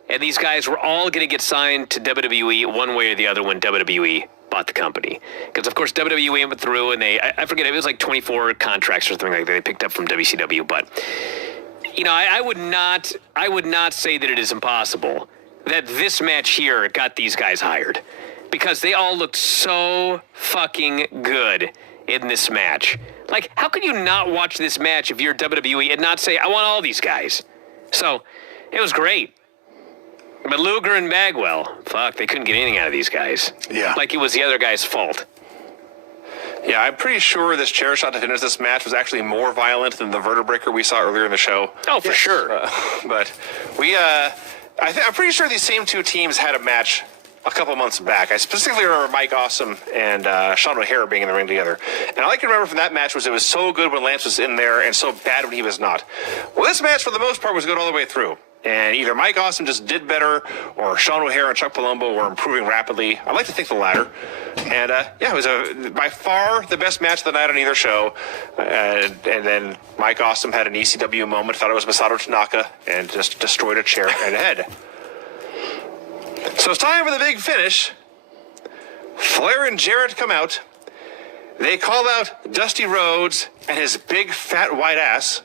and these guys were all going to get signed to WWE one way or the other when WWE bought the company. Because, of course, WWE went through, and I forget, it was like 24 contracts or something like that they picked up from WCW. But, I would not say that it is impossible that this match here got these guys hired. Because they all looked so fucking good in this match. Like, how can you not watch this match if you're WWE and not say, I want all these guys? So, it was great. But Luger and Bagwell, fuck, they couldn't get anything out of these guys. Yeah. Like it was the other guy's fault. Yeah, I'm pretty sure this chair shot to finish this match was actually more violent than the vertebreaker we saw earlier in the show. Oh, for sure. But I'm pretty sure these same two teams had a match a couple months back. I specifically remember Mike Awesome and Sean O'Haire being in the ring together. And all I can remember from that match was it was so good when Lance was in there and so bad when he was not. Well, this match, for the most part, was good all the way through. And either Mike Awesome just did better, or Sean O'Haire and Chuck Palumbo were improving rapidly. I'd like to think the latter. And, it was by far the best match of the night on either show. And then Mike Awesome had an ECW moment, thought it was Masato Tanaka, and just destroyed a chair and a head. So it's time for the big finish. Flair and Jarrett come out. They call out Dusty Rhodes and his big fat white ass.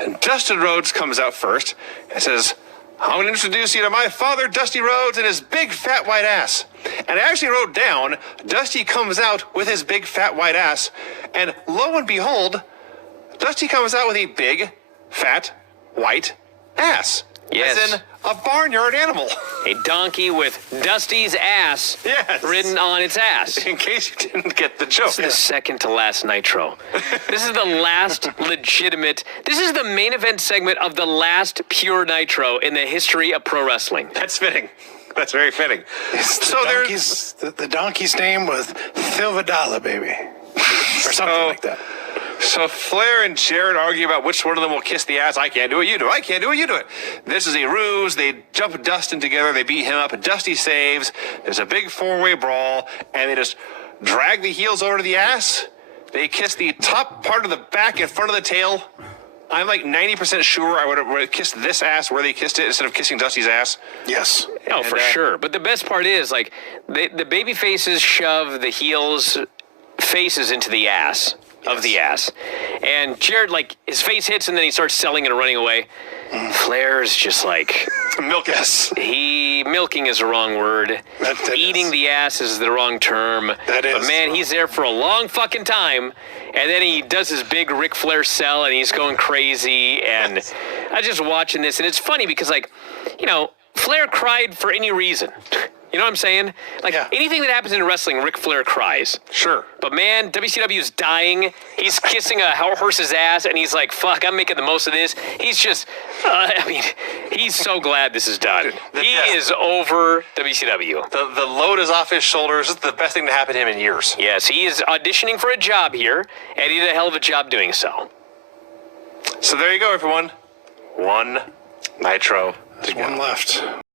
And Dustin Rhodes comes out first and says, I'm going to introduce you to my father, Dusty Rhodes, and his big fat white ass. And I actually wrote down, Dusty comes out with his big fat white ass. And lo and behold, Dusty comes out with a big fat white ass. Yes. As in a barnyard animal. A donkey with Dusty's ass written on its ass. In case you didn't get the joke. This is the second to last Nitro. This is the last legitimate. This is the main event segment of the last pure Nitro in the history of pro wrestling. That's fitting. That's very fitting. The donkey's name was Silvadala, baby. Or something like that. So Flair and Jarrett argue about which one of them will kiss the ass. I can't do it, you do it. I can't do it, you do it. This is a ruse. They jump Dustin together. They beat him up. Dusty saves. There's a big four-way brawl, and they just drag the heels over to the ass. They kiss the top part of the back in front of the tail. I'm like 90% sure I would have kissed this ass where they kissed it instead of kissing Dusty's ass. Yes. Oh, for sure. But the best part is, like, the baby faces shove the heels faces into the ass. Of the ass. And Jared, like, his face hits and then he starts selling and running away. Flair's just like... Milking. Milking is the wrong word. Eating the ass is the wrong term. But man, he's there for a long fucking time. And then he does his big Ric Flair sell and he's going crazy. And I was just watching this and it's funny because, like, Flair cried for any reason. You know what I'm saying? Like, anything that happens in wrestling, Ric Flair cries. Sure. But man, WCW's dying. He's kissing a horse's ass, and he's like, fuck, I'm making the most of this. He's just, he's so glad this is done. He is over WCW. The load is off his shoulders. It's the best thing to happen to him in years. Yes, he is auditioning for a job here, and he did a hell of a job doing so. So there you go, everyone. One Nitro. There's one left.